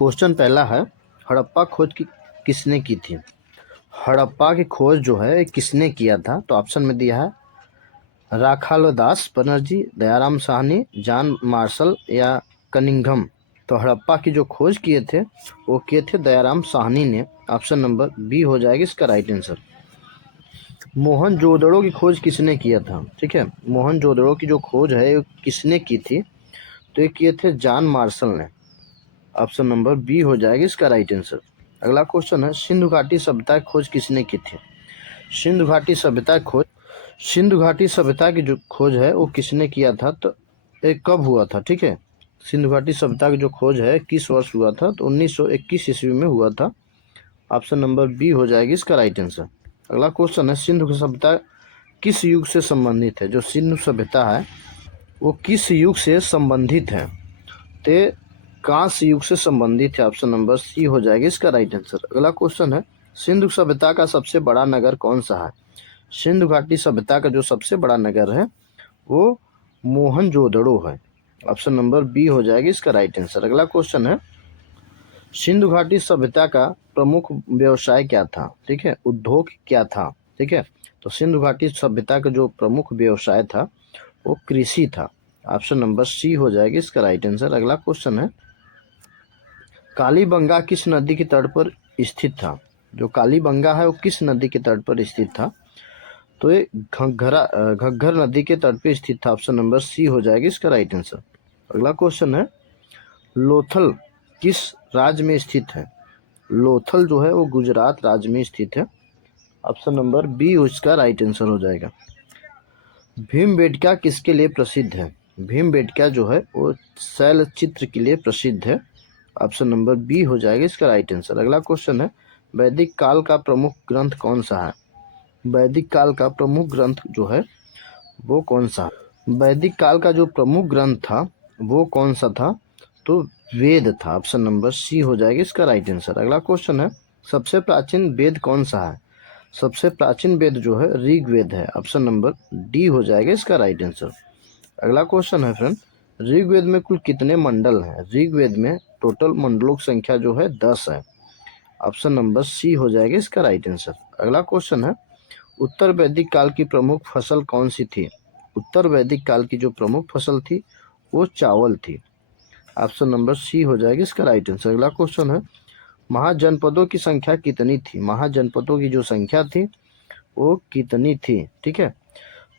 Question पहला है, हड़प्पा खोज किसने की थी। हड़प्पा की खोज जो है किसने किया था, तो ऑप्शन में दिया है राखालोदास बनर्जी, दयाराम साहनी, जॉन मार्शल या कनिंघम। तो हड़प्पा की जो खोज किए थे वो किए थे दयाराम साहनी ने। ऑप्शन नंबर बी हो जाएगा इसका राइट आंसर। मोहनजोदड़ो की खोज किसने किया था, ठीक है, मोहनजोदड़ो की जो खोज है वो किसने की थी, तो ये किए थे जॉन मार्शल ने। ऑप्शन नंबर बी हो जाएगा इसका राइट आंसर। अगला क्वेश्चन है, सिंधु घाटी सभ्यता की खोज किसने की थी। सिंधु घाटी सभ्यता की जो खोज है वो किसने किया था, तो ये कब हुआ था, ठीक है। सिंधु घाटी सभ्यता की जो खोज है किस वर्ष हुआ था, तो 1921 ईस्वी में हुआ था। ऑप्शन नंबर बी हो जाएगी इसका राइट आंसर। अगला क्वेश्चन है, सिंधु सभ्यता किस युग से संबंधित है। जो सिंधु सभ्यता है वो किस युग से संबंधित है, तो कांस्य युग से संबंधित है। ऑप्शन नंबर सी हो जाएगा इसका राइट आंसर। अगला क्वेश्चन है, सिंधु सभ्यता का सबसे बड़ा नगर कौन सा है। सिंधु घाटी सभ्यता का जो सबसे बड़ा नगर है वो मोहनजोदड़ो है। ऑप्शन नंबर बी हो जाएगा इसका राइट आंसर। अगला क्वेश्चन है, सिंधु घाटी सभ्यता का प्रमुख व्यवसाय क्या था, ठीक है, उद्योग क्या था, ठीक है। तो सिंधु घाटी सभ्यता का जो प्रमुख व्यवसाय था वो कृषि था। ऑप्शन नंबर सी हो जाएगा इसका राइट आंसर। अगला क्वेश्चन है, कालीबंगा किस नदी के तट पर स्थित था। जो कालीबंगा है वो किस नदी के तट पर स्थित था, तो ये घग्घर नदी के तट पर स्थित था। ऑप्शन नंबर सी हो जाएगा इसका राइट आंसर। अगला क्वेश्चन है, लोथल किस राज्य में स्थित है। लोथल जो है वो गुजरात राज्य में स्थित है। ऑप्शन नंबर बी उसका राइट आंसर हो जाएगा। भीमबेटका किसके लिए प्रसिद्ध है। भीमबेटका जो है वो शैल चित्र के लिए प्रसिद्ध है। ऑप्शन नंबर बी हो जाएगा इसका राइट आंसर। अगला क्वेश्चन है, वैदिक काल का प्रमुख ग्रंथ कौन सा है। वैदिक काल का प्रमुख ग्रंथ जो है वो कौन सा है। वैदिक काल का जो प्रमुख ग्रंथ था वो कौन सा था, तो वेद था। ऑप्शन नंबर सी हो जाएगा इसका राइट आंसर। अगला क्वेश्चन है, सबसे प्राचीन वेद कौन सा है। सबसे प्राचीन वेद जो है ऋग्वेद है। ऑप्शन नंबर डी हो जाएगा इसका राइट आंसर। अगला क्वेश्चन है फ्रेंड, ऋग्वेद में कुल कितने मंडल हैं। ऋग्वेद में टोटल मंडलों की संख्या जो है 10 है। ऑप्शन नंबर सी हो जाएगा इसका राइट आंसर। अगला क्वेश्चन है, उत्तर वैदिक काल की प्रमुख फसल कौन सी थी। उत्तर वैदिक काल की जो प्रमुख फसल थी वो चावल थी। ऑप्शन नंबर सी हो जाएगी इसका राइट आंसर। अगला क्वेश्चन है, महाजनपदों की संख्या कितनी थी। महाजनपदों की जो संख्या थी वो कितनी थी, ठीक है,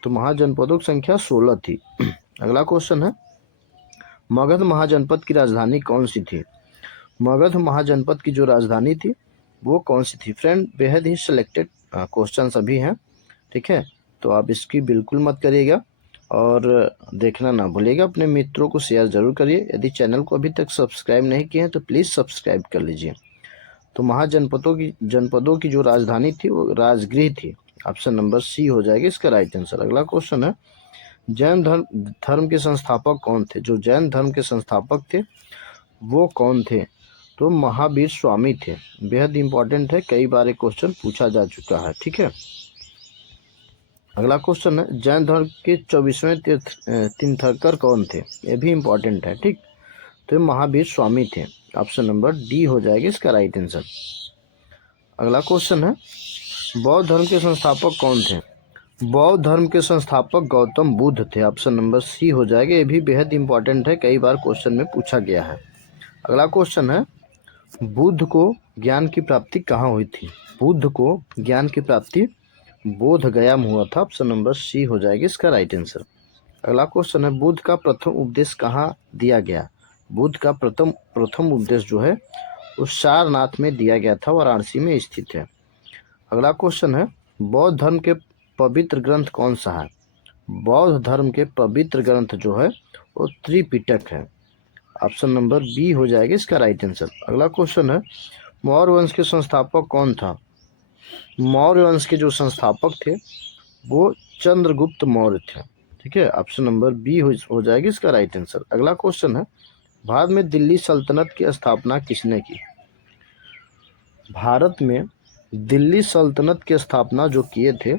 तो महाजनपदों की संख्या 16 थी। अगला क्वेश्चन है, मगध महाजनपद की राजधानी कौन सी थी। मगध महाजनपद की जो राजधानी थी वो कौन सी थी। फ्रेंड बेहद ही सिलेक्टेड क्वेश्चन सभी हैं, ठीक है, तो आप इसकी बिल्कुल मत करिएगा और देखना ना भूलिएगा। अपने मित्रों को शेयर जरूर करिए। यदि चैनल को अभी तक सब्सक्राइब नहीं किए हैं तो प्लीज़ सब्सक्राइब कर लीजिए। तो जनपदों की जो राजधानी थी वो राजगृह थी। ऑप्शन नंबर सी हो जाएगा इसका राइट आंसर। अगला क्वेश्चन है, जैन धर्म के संस्थापक कौन थे। जो जैन धर्म के संस्थापक थे वो कौन थे, तो महावीर स्वामी थे। बेहद इंपॉर्टेंट है, कई बार क्वेश्चन पूछा जा चुका है, ठीक है। अगला क्वेश्चन है, जैन धर्म के 24वें तीर्थंकर कौन थे। ये भी इंपॉर्टेंट है, ठीक, तो महावीर स्वामी थे। ऑप्शन नंबर डी हो जाएगा इसका राइट आंसर। अगला क्वेश्चन है, बौद्ध धर्म के संस्थापक कौन थे। बौद्ध धर्म के संस्थापक गौतम बुद्ध थे। ऑप्शन नंबर सी हो जाएगा। ये भी बेहद इंपॉर्टेंट है, कई बार क्वेश्चन में पूछा गया है। अगला क्वेश्चन है, बुद्ध को ज्ञान की प्राप्ति कहाँ हुई थी। बुद्ध को ज्ञान की प्राप्ति बोध गया में हुआ था। ऑप्शन नंबर सी हो जाएगा इसका राइट आंसर। अगला क्वेश्चन है, बुद्ध का प्रथम उपदेश कहाँ दिया गया। बुद्ध का प्रथम उपदेश जो है उस सारनाथ में दिया गया था, वाराणसी में स्थित है। अगला क्वेश्चन है, बौद्ध धर्म के पवित्र ग्रंथ कौन सा है। बौद्ध धर्म के पवित्र ग्रंथ जो है वो त्रिपिटक है। ऑप्शन नंबर बी हो जाएगा इसका राइट आंसर। अगला क्वेश्चन है, मौर्य वंश के संस्थापक कौन था। मौर्य वंश के जो संस्थापक थे वो चंद्रगुप्त मौर्य थे, ठीक है। ऑप्शन नंबर बी हो जाएगी इसका राइट आंसर। अगला क्वेश्चन है, भारत में दिल्ली सल्तनत की स्थापना किसने की। भारत में दिल्ली सल्तनत की स्थापना जो किए थे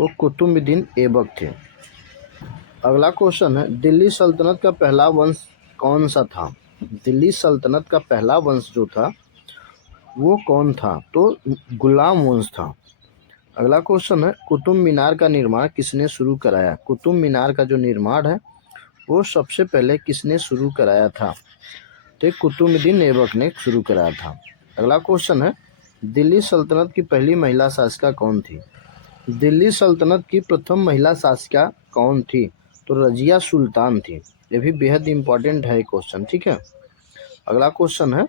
वो कुतुबुद्दीन ऐबक थे। अगला क्वेश्चन है, दिल्ली सल्तनत का पहला वंश कौन सा था। दिल्ली सल्तनत का पहला वंश जो था वो कौन था? तो गुलाम वंश था। अगला क्वेश्चन है, कुतुब मीनार का निर्माण किसने शुरू कराया? कुतुब मीनार का जो निर्माण है वो सबसे पहले किसने शुरू कराया था? तो कुतुबुद्दीन ऐबक ने शुरू कराया था। अगला क्वेश्चन है, दिल्ली सल्तनत की पहली महिला शासिका कौन थी? दिल्ली सल्तनत की प्रथम महिला शासिका कौन थी? तो रजिया सुल्तान थी। ये भी बेहद इंपॉर्टेंट है क्वेश्चन, ठीक है। अगला क्वेश्चन है,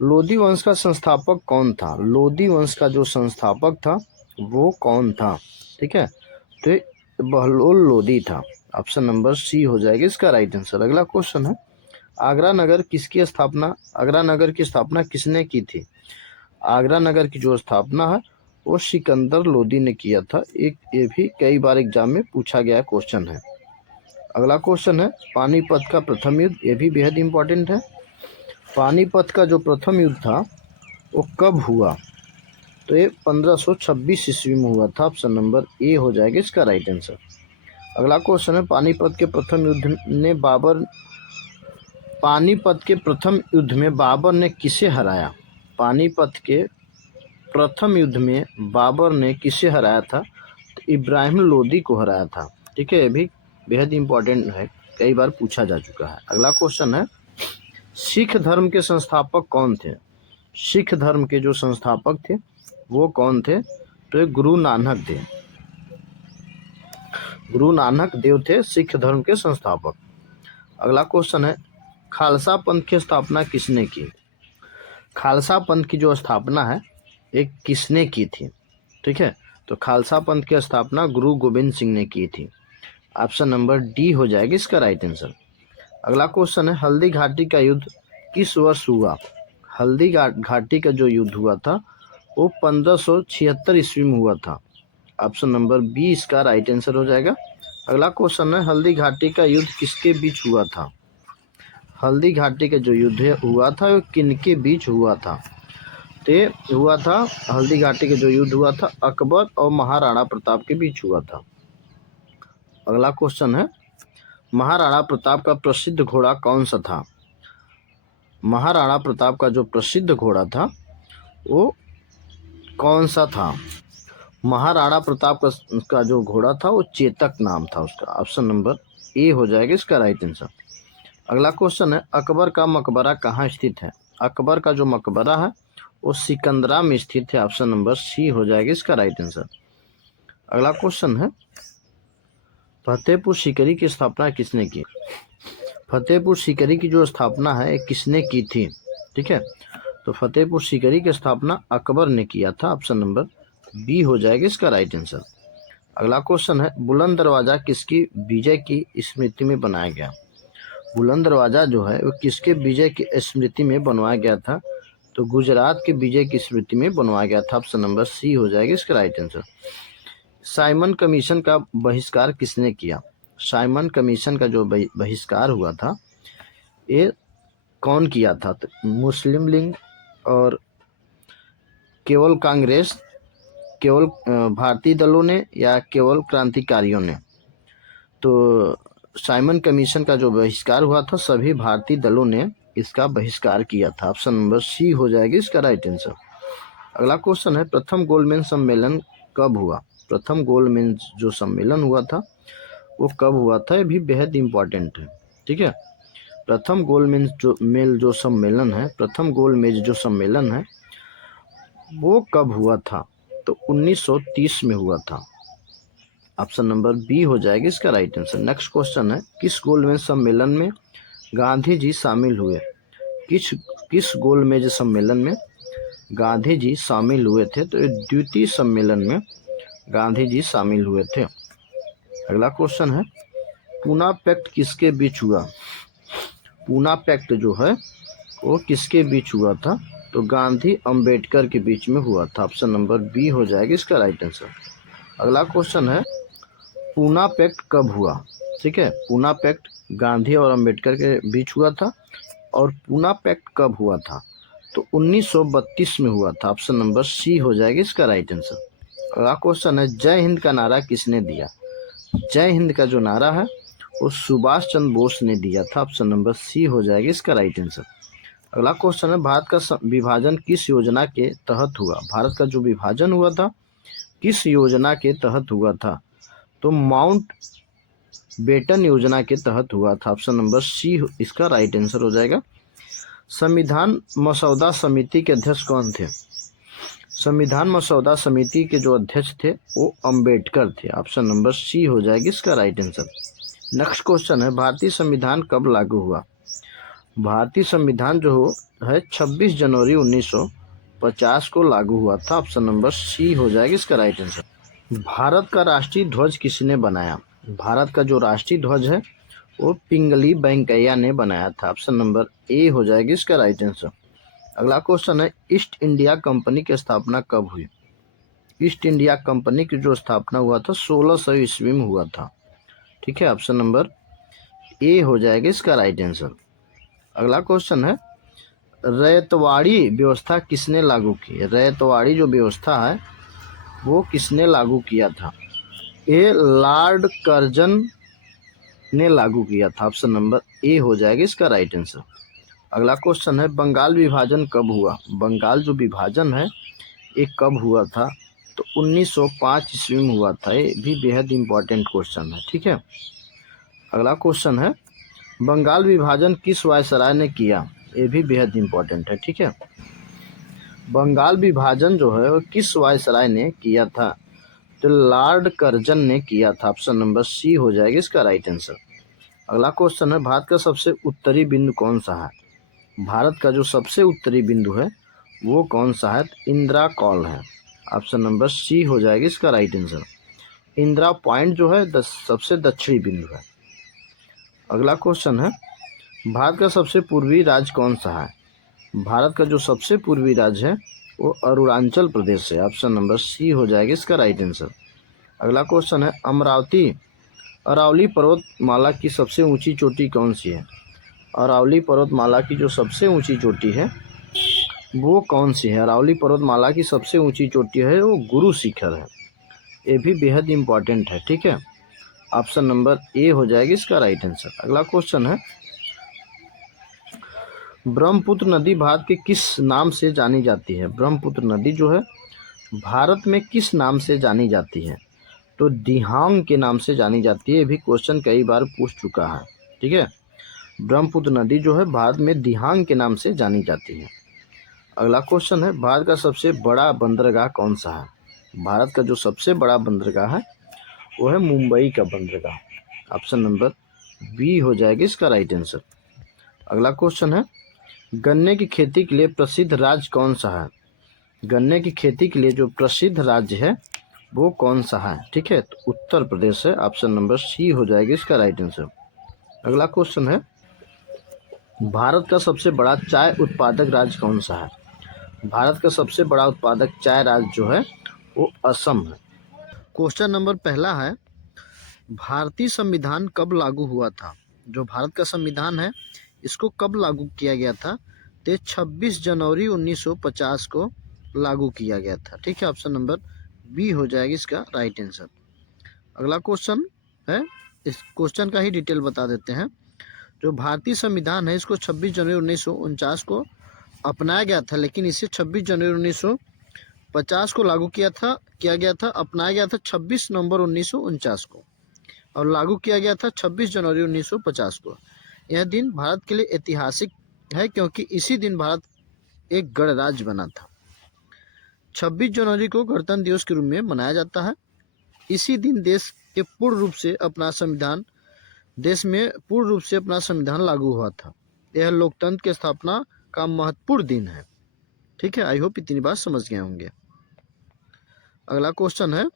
लोधी वंश का संस्थापक कौन था? लोधी वंश का जो संस्थापक था वो कौन था? ठीक है, तो बहलोल लोधी था। ऑप्शन नंबर सी हो जाएगा इसका राइट आंसर। अगला क्वेश्चन है, आगरा नगर की स्थापना किसने की थी? आगरा नगर की जो स्थापना है वो सिकंदर लोधी ने किया था। एक ये भी कई बार एग्जाम में पूछा गया क्वेश्चन है। अगला क्वेश्चन है, पानीपत का प्रथम युद्ध, ये भी बेहद इंपॉर्टेंट है। पानीपत का जो प्रथम युद्ध था वो कब हुआ? तो ये 1526 ईस्वी में हुआ था। ऑप्शन नंबर ए हो जाएगा इसका राइट आंसर। अगला क्वेश्चन है, पानीपत के प्रथम युद्ध में बाबर ने किसे हराया? पानीपत के प्रथम युद्ध में बाबर ने किसे हराया था? तो इब्राहिम लोदी को हराया था। ठीक है, ये भी बेहद इंपॉर्टेंट है, कई बार पूछा जा चुका है। अगला क्वेश्चन है, सिख धर्म के संस्थापक कौन थे? सिख धर्म के जो संस्थापक थे वो कौन थे? तो गुरु नानक देव। गुरु नानक देव थे सिख धर्म के संस्थापक। अगला क्वेश्चन है, खालसा पंथ की स्थापना किसने की? खालसा पंथ की जो स्थापना है एक किसने की थी? ठीक है, तो खालसा पंथ की स्थापना गुरु गोविंद सिंह ने की थी। ऑप्शन नंबर डी हो जाएगी इसका राइट आंसर। अगला क्वेश्चन है, हल्दी घाटी का युद्ध किस वर्ष हुआ? हल्दी घाटी का जो युद्ध हुआ था वो 1576 ईस्वी में हुआ था। ऑप्शन नंबर बी इसका राइट आंसर हो जाएगा। अगला क्वेश्चन है, हल्दी घाटी का युद्ध किसके बीच हुआ था? हल्दी घाटी का जो युद्ध हुआ था वो किनके बीच हुआ था? तो हुआ था, हल्दी घाटी का जो युद्ध हुआ था अकबर और महाराणा प्रताप के बीच हुआ था। अगला क्वेश्चन है, महाराणा प्रताप का प्रसिद्ध घोड़ा कौन सा था? महाराणा प्रताप का जो प्रसिद्ध घोड़ा था वो कौन सा था? महाराणा प्रताप का जो घोड़ा था वो चेतक नाम था उसका। ऑप्शन नंबर ए हो जाएगा इसका राइट आंसर। अगला क्वेश्चन है, अकबर का मकबरा कहाँ स्थित है? अकबर का जो मकबरा है वो सिकंदरा में स्थित है। ऑप्शन नंबर सी हो जाएगा इसका राइट आंसर। अगला क्वेश्चन है, फतेहपुर सीकरी की स्थापना किसने की? फतेहपुर सीकरी की जो स्थापना है किसने की थी? ठीक है, तो फतेहपुर सीकरी की स्थापना अकबर ने किया था। ऑप्शन नंबर बी हो जाएगा इसका राइट आंसर। अगला क्वेश्चन है, बुलंद दरवाजा किसकी विजय की स्मृति में बनाया गया? बुलंद दरवाजा जो है वो किसके विजय की स्मृति में बनवाया गया था? तो गुजरात के विजय की स्मृति में बनवाया गया था। ऑप्शन नंबर सी हो जाएगा इसका राइट आंसर। साइमन कमीशन का बहिष्कार किसने किया? साइमन कमीशन का जो बहिष्कार हुआ था ये कौन किया था? तो मुस्लिम लीग और केवल कांग्रेस, केवल भारतीय दलों ने या केवल क्रांतिकारियों ने? तो साइमन कमीशन का जो बहिष्कार हुआ था सभी भारतीय दलों ने इसका बहिष्कार किया था। ऑप्शन नंबर सी हो जाएगी इसका राइट आंसर। अगला क्वेश्चन है, प्रथम गोलमेज सम्मेलन कब हुआ? प्रथम गोलमेज जो सम्मेलन हुआ था वो कब हुआ था? ये भी बेहद इंपॉर्टेंट है। ठीक है, प्रथम गोलमेज जो सम्मेलन है वो कब हुआ था? तो 1930 में हुआ था। ऑप्शन नंबर बी हो जाएगा इसका राइट आंसर। नेक्स्ट क्वेश्चन है, किस गोलमेज सम्मेलन में गांधी जी शामिल हुए? किस गोलमेज सम्मेलन में गांधी जी शामिल हुए थे? तो द्वितीय सम्मेलन में गांधी जी शामिल हुए थे। अगला क्वेश्चन है, पूना पैक्ट किसके बीच हुआ? पूना पैक्ट जो है वो किसके बीच हुआ था? तो गांधी अंबेडकर के बीच में हुआ था। ऑप्शन नंबर बी हो जाएगा इसका राइट आंसर। अगला क्वेश्चन है, पूना पैक्ट कब हुआ? ठीक है, पूना पैक्ट गांधी और अंबेडकर के बीच हुआ था। और पूना पैक्ट कब हुआ था? तो 1932 में हुआ था। ऑप्शन नंबर सी हो जाएगा इसका राइट आंसर। अगला क्वेश्चन है, जय हिंद का नारा किसने दिया? जय हिंद का जो नारा है वो सुभाष चंद्र बोस ने दिया था। ऑप्शन नंबर सी हो जाएगा इसका राइट आंसर। अगला क्वेश्चन है, भारत का विभाजन किस योजना के तहत हुआ? भारत का जो विभाजन हुआ था किस योजना के तहत हुआ था? तो माउंट बेटन योजना के तहत हुआ था। ऑप्शन नंबर सी इसका राइट आंसर हो जाएगा। संविधान मसौदा समिति के अध्यक्ष कौन थे? संविधान मसौदा समिति के जो अध्यक्ष थे वो अंबेडकर थे। ऑप्शन नंबर सी हो जाएगी इसका राइट आंसर। नेक्स्ट क्वेश्चन है, भारतीय संविधान कब लागू हुआ? भारतीय संविधान जो है 26 जनवरी 1950 को लागू हुआ था। ऑप्शन नंबर सी हो जाएगी इसका राइट आंसर। भारत का राष्ट्रीय ध्वज किसने बनाया? भारत का जो राष्ट्रीय ध्वज है वो पिंगली वेंकैया ने बनाया था। ऑप्शन नंबर ए हो जाएगी इसका राइट आंसर। अगला क्वेश्चन है, ईस्ट इंडिया कंपनी की स्थापना कब हुई? ईस्ट इंडिया कंपनी की जो स्थापना हुआ था 1600 ईस्वी में हुआ था। ठीक है, ऑप्शन नंबर ए हो जाएगा इसका राइट आंसर। अगला क्वेश्चन है, रैयतवाड़ी व्यवस्था किसने लागू की? रैयतवाड़ी जो व्यवस्था है वो किसने लागू किया था? ए लॉर्ड कर्जन ने लागू किया था। ऑप्शन नंबर ए हो जाएगा इसका राइट आंसर। अगला क्वेश्चन है, बंगाल विभाजन कब हुआ? बंगाल जो विभाजन है ये कब हुआ था? तो 1905 ईस्वी में हुआ था। ये भी बेहद इंपॉर्टेंट क्वेश्चन है। ठीक है, अगला क्वेश्चन है, बंगाल विभाजन किस वायसराय ने किया? ये भी बेहद इंपॉर्टेंट है। ठीक है, बंगाल विभाजन जो है वो किस वायसराय ने किया था? तो लॉर्ड कर्जन ने किया था। ऑप्शन नंबर सी हो जाएगा इसका राइट आंसर। अगला क्वेश्चन है, भारत का सबसे उत्तरी बिंदु कौन सा है? भारत का जो सबसे उत्तरी बिंदु है वो कौन सा है? इंदिरा कॉल है। ऑप्शन नंबर सी हो जाएगी इसका राइट आंसर। इंदिरा पॉइंट जो है सबसे दक्षिणी बिंदु है। अगला क्वेश्चन है, भारत का सबसे पूर्वी राज्य कौन सा है? भारत का जो सबसे पूर्वी राज्य है वो अरुणाचल प्रदेश है। ऑप्शन नंबर सी हो जाएगा इसका राइट आंसर। अगला क्वेश्चन है, अरावली पर्वतमाला की सबसे ऊंची चोटी कौन सी है? अरावली पर्वतमाला की जो सबसे ऊंची चोटी है वो कौन सी है? अरावली पर्वतमाला की सबसे ऊंची चोटी है वो गुरु शिखर है। ये भी बेहद इंपॉर्टेंट है। ठीक है, ऑप्शन नंबर ए हो जाएगी इसका राइट आंसर। अगला क्वेश्चन है, ब्रह्मपुत्र नदी भारत के किस नाम से जानी जाती है? ब्रह्मपुत्र नदी जो है भारत में किस नाम से जानी जाती है? तो दिहांग के नाम से जानी जाती है। ये भी क्वेश्चन कई बार पूछ चुका है। ठीक है, ब्रह्मपुत्र नदी जो है भारत में दिहांग के नाम से जानी जाती है। अगला क्वेश्चन है, भारत का सबसे बड़ा बंदरगाह कौन सा है? भारत का जो सबसे बड़ा बंदरगाह है वो है मुंबई का बंदरगाह। ऑप्शन नंबर बी हो जाएगी इसका राइट आंसर। अगला क्वेश्चन है, गन्ने की खेती के लिए प्रसिद्ध राज्य कौन सा है? गन्ने की खेती के लिए जो प्रसिद्ध राज्य है वो कौन सा है? ठीक है, तो उत्तर प्रदेश है। ऑप्शन नंबर सी हो जाएगी इसका राइट आंसर। अगला क्वेश्चन है, भारत का सबसे बड़ा चाय उत्पादक राज्य कौन सा है? भारत का सबसे बड़ा उत्पादक चाय राज्य जो है वो असम है। क्वेश्चन नंबर पहला है, भारतीय संविधान कब लागू हुआ था? जो भारत का संविधान है इसको कब लागू किया गया था? तो 26 जनवरी 1950 को लागू किया गया था। ठीक है, ऑप्शन नंबर बी हो जाएगी इसका राइट आंसर। अगला क्वेश्चन है, इस क्वेश्चन का ही डिटेल बता देते हैं। जो भारतीय संविधान है इसको 26 जनवरी 1949 को अपनाया गया था, लेकिन इसे 26 जनवरी 1950 को लागू किया गया था। अपनाया गया था 26 नवंबर 1949 को और लागू किया गया था 26 जनवरी 1950 को। यह दिन भारत के लिए ऐतिहासिक है क्योंकि इसी दिन भारत एक गणराज्य बना था। 26 जनवरी को गणतंत्र दिवस के रूप में मनाया जाता है। इसी दिन देश में पूर्ण रूप से अपना संविधान लागू हुआ था। यह लोकतंत्र की स्थापना का महत्वपूर्ण दिन है। ठीक है, आई होप इतनी बात समझ गए होंगे। अगला क्वेश्चन है,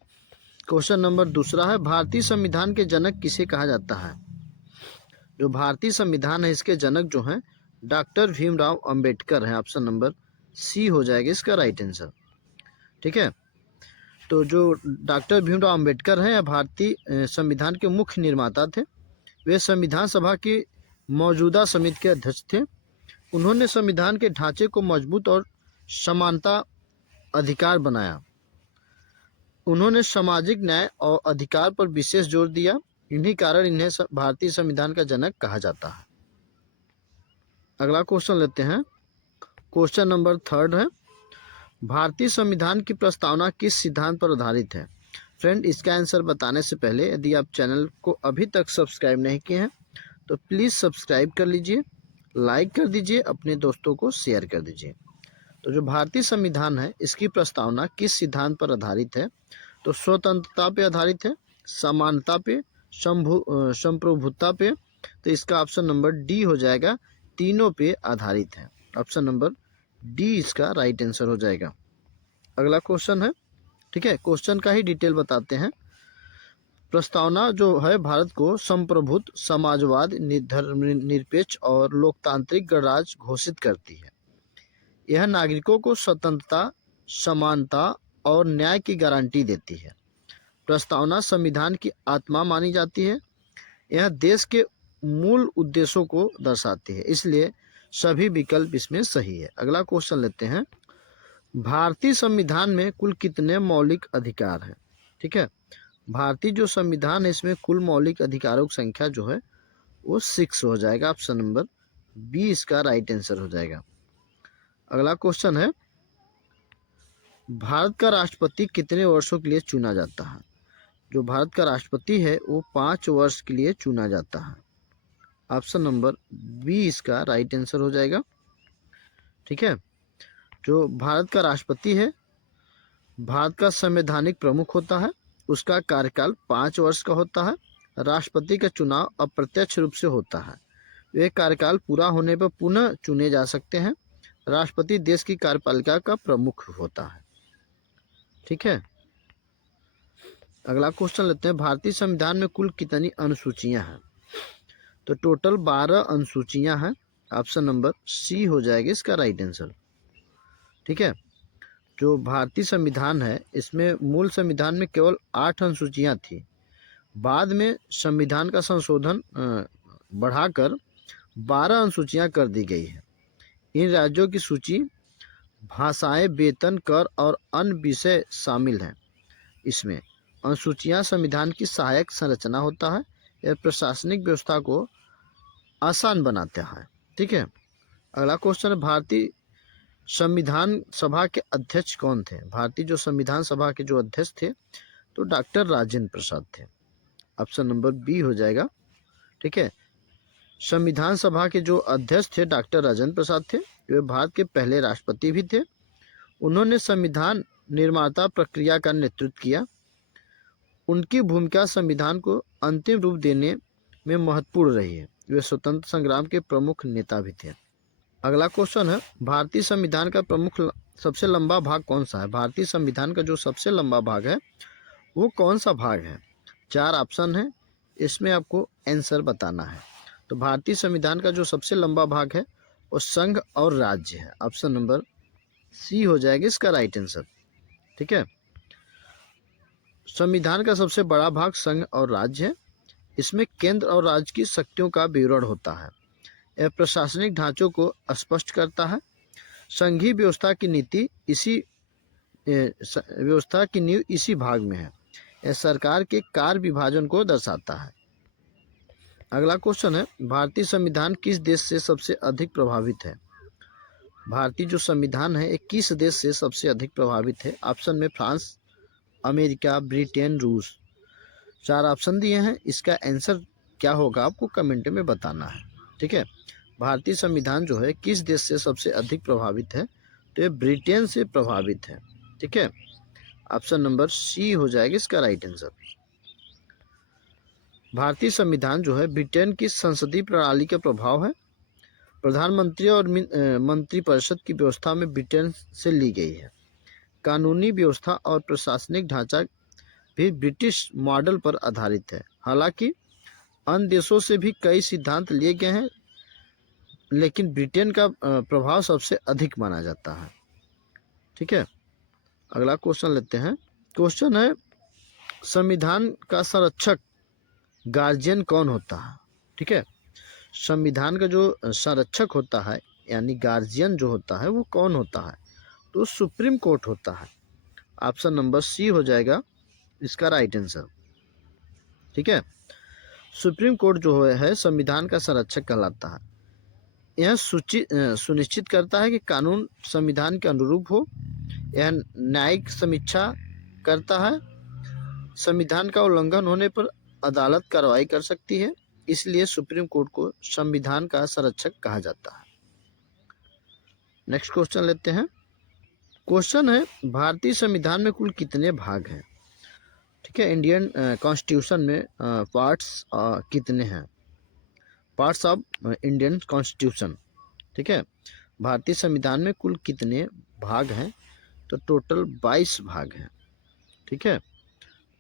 क्वेश्चन नंबर दूसरा है, भारतीय संविधान के जनक किसे कहा जाता है? जो भारतीय संविधान है इसके जनक जो हैं डॉक्टर भीमराव अंबेडकर हैं। ऑप्शन नंबर सी हो जाएगा इसका राइट आंसर। ठीक है, तो जो डॉक्टर भीमराव अंबेडकर हैं भारतीय संविधान के मुख्य निर्माता थे। वे संविधान सभा की मौजूदा समिति के अध्यक्ष थे। उन्होंने संविधान के ढांचे को मजबूत और समानता अधिकार बनाया। उन्होंने सामाजिक न्याय और अधिकार पर विशेष जोर दिया। इन्हीं कारण इन्हें भारतीय संविधान का जनक कहा जाता है। अगला क्वेश्चन लेते हैं। क्वेश्चन नंबर 3 है, भारतीय संविधान की प्रस्तावना किस सिद्धांत पर आधारित है? फ्रेंड, इसका आंसर बताने से पहले यदि आप चैनल को अभी तक सब्सक्राइब नहीं किए हैं तो प्लीज़ सब्सक्राइब कर लीजिए, लाइक कर दीजिए, अपने दोस्तों को शेयर कर दीजिए। तो जो भारतीय संविधान है इसकी प्रस्तावना किस सिद्धांत पर आधारित है? तो स्वतंत्रता पे आधारित है, समानता पे, संप्रभुता पे। तो इसका ऑप्शन नंबर डी हो जाएगा, तीनों पे आधारित है। ऑप्शन नंबर डी इसका राइट आंसर हो जाएगा। अगला क्वेश्चन है, ठीक है, क्वेश्चन का ही डिटेल बताते हैं। प्रस्तावना जो है भारत को संप्रभुत्व, समाजवाद, धर्मनिरपेक्ष और लोकतांत्रिक गणराज्य घोषित करती है। यह नागरिकों को स्वतंत्रता, समानता और न्याय की गारंटी देती है। प्रस्तावना संविधान की आत्मा मानी जाती है। यह देश के मूल उद्देश्यों को दर्शाती है, इसलिए सभी विकल्प इसमें सही है। अगला क्वेश्चन लेते हैं। भारतीय संविधान में कुल कितने मौलिक अधिकार हैं? ठीक है, भारतीय जो संविधान है इसमें कुल मौलिक अधिकारों की संख्या जो है वो 6 हो जाएगा। ऑप्शन नंबर बी इसका राइट आंसर हो जाएगा। अगला क्वेश्चन है, भारत का राष्ट्रपति कितने वर्षों के लिए चुना जाता है? जो भारत का राष्ट्रपति है वो 5 वर्ष के लिए चुना जाता है। ऑप्शन नंबर बी इसका राइट आंसर हो जाएगा। ठीक है, जो भारत का राष्ट्रपति है भारत का संवैधानिक प्रमुख होता है, उसका कार्यकाल 5 वर्ष का होता है। राष्ट्रपति का चुनाव अप्रत्यक्ष रूप से होता है, वे कार्यकाल पूरा होने पर पुनः चुने जा सकते हैं। राष्ट्रपति देश की कार्यपालिका का प्रमुख होता है। ठीक है, अगला क्वेश्चन लेते हैं। भारतीय संविधान में कुल कितनी अनुसूचियां हैं? तो टोटल 12 अनुसूचियां हैं। ऑप्शन नंबर सी हो जाएगी इसका राइट आंसर। ठीक है, जो भारतीय संविधान है इसमें मूल संविधान में केवल 8 अनुसूचियां थी। बाद में संविधान का संशोधन बढ़ाकर 12 अनुसूचियां कर दी गई है। इन राज्यों की सूची, भाषाएं, वेतन, कर और अन्य विषय शामिल हैं। इसमें अनुसूचियां संविधान की सहायक संरचना होता है। यह प्रशासनिक व्यवस्था को आसान बनाता है। ठीक है, अगला क्वेश्चन है, भारतीय संविधान सभा के अध्यक्ष कौन थे? भारतीय जो संविधान सभा के जो अध्यक्ष थे तो डॉक्टर राजेंद्र प्रसाद थे। ऑप्शन नंबर बी हो जाएगा। ठीक है, संविधान सभा के जो अध्यक्ष थे डॉक्टर राजेंद्र प्रसाद थे, वे भारत के पहले राष्ट्रपति भी थे। उन्होंने संविधान निर्माता प्रक्रिया का नेतृत्व किया। उनकी भूमिका संविधान को अंतिम रूप देने में महत्वपूर्ण रही है। वे स्वतंत्र संग्राम के प्रमुख नेता भी थे। अगला क्वेश्चन है, भारतीय संविधान का प्रमुख सबसे लंबा भाग कौन सा है? भारतीय संविधान का जो सबसे लंबा भाग है वो कौन सा भाग है? 4 ऑप्शन है, इसमें आपको आंसर बताना है। तो भारतीय संविधान का जो सबसे लंबा भाग है वो संघ और राज्य है। ऑप्शन नंबर सी हो जाएगा इसका राइट आंसर। ठीक है, संविधान का सबसे बड़ा भाग संघ और राज्य है। इसमें केंद्र और राज्य की शक्तियों का विवरण होता है। यह प्रशासनिक ढांचों को स्पष्ट करता है। संघीय व्यवस्था की नींव इसी भाग में है। यह सरकार के कार्य विभाजन को दर्शाता है। अगला क्वेश्चन है, भारतीय संविधान किस देश से सबसे अधिक प्रभावित है? भारतीय जो संविधान है एक किस देश से सबसे अधिक प्रभावित है? ऑप्शन में फ्रांस, अमेरिका, ब्रिटेन, रूस। 4 ऑप्शन दिए हैं, इसका आंसर क्या होगा आपको कमेंट में बताना है। ठीक है, भारतीय संविधान जो है किस देश से सबसे अधिक प्रभावित है? तो ये ब्रिटेन से प्रभावित है। ठीक है, ऑप्शन नंबर सी हो जाएगा इसका राइट आंसर। भारतीय संविधान जो है ब्रिटेन की संसदीय प्रणाली का प्रभाव है। प्रधानमंत्री और मंत्रिपरिषद की व्यवस्था में ब्रिटेन से ली गई है। कानूनी व्यवस्था और प्रशासनिक ढांचा भी ब्रिटिश मॉडल पर आधारित है। हालांकि अन्य देशों से भी कई सिद्धांत लिए गए हैं, लेकिन ब्रिटेन का प्रभाव सबसे अधिक माना जाता है। ठीक है, अगला क्वेश्चन लेते हैं। क्वेश्चन है, संविधान का संरक्षक गार्जियन कौन होता है? ठीक है, संविधान का जो संरक्षक होता है यानी गार्जियन जो होता है वो कौन होता है? तो सुप्रीम कोर्ट होता है। ऑप्शन नंबर सी हो जाएगा इसका राइट आंसर। ठीक है, सुप्रीम कोर्ट जो है संविधान का संरक्षक कहलाता है। यह सुनिश्चित करता है कि कानून संविधान के अनुरूप हो। यह न्यायिक समीक्षा करता है। संविधान का उल्लंघन होने पर अदालत कार्रवाई कर सकती है। इसलिए सुप्रीम कोर्ट को संविधान का संरक्षक कहा जाता है। नेक्स्ट क्वेश्चन लेते हैं। क्वेश्चन है, भारतीय संविधान में कुल कितने भाग हैं? ठीक है, इंडियन कॉन्स्टिट्यूशन में पार्ट्स कितने हैं? Parts of Indian constitution. ठीक है, भारतीय संविधान में कुल कितने भाग हैं? तो टोटल 22 भाग हैं। ठीक है,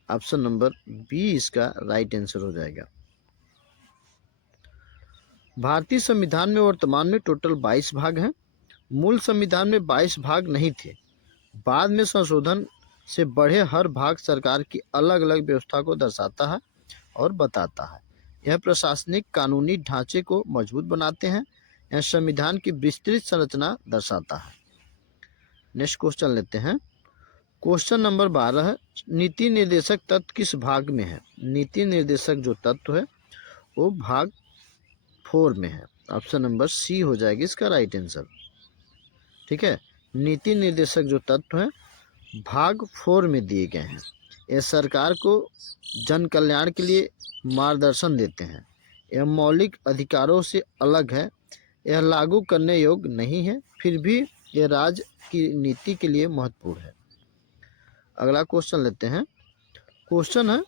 ऑप्शन नंबर बी इसका राइट आंसर हो जाएगा। भारतीय संविधान में वर्तमान में टोटल 22 भाग हैं। मूल संविधान में 22 भाग नहीं थे। बाद में संशोधन से बढ़े हर भाग सरकार की अलग अलग व्यवस्था को दर्शाता है और बताता है। यह प्रशासनिक कानूनी ढांचे को मजबूत बनाते हैं। यह संविधान की विस्तृत संरचना दर्शाता है। नेक्स्ट क्वेश्चन लेते हैं। क्वेश्चन नंबर 12 है, नीति निर्देशक तत्व किस भाग में है? नीति निर्देशक जो तत्व है वो भाग 4 में है। ऑप्शन नंबर सी हो जाएगी इसका राइट आंसर। ठीक है, नीति निर्देशक जो तत्व है भाग 4 में दिए गए हैं। यह सरकार को जन कल्याण के लिए मार्गदर्शन देते हैं। यह मौलिक अधिकारों से अलग है। यह लागू करने योग्य नहीं है, फिर भी यह राज्य की नीति के लिए महत्वपूर्ण है। अगला क्वेश्चन लेते हैं। क्वेश्चन है,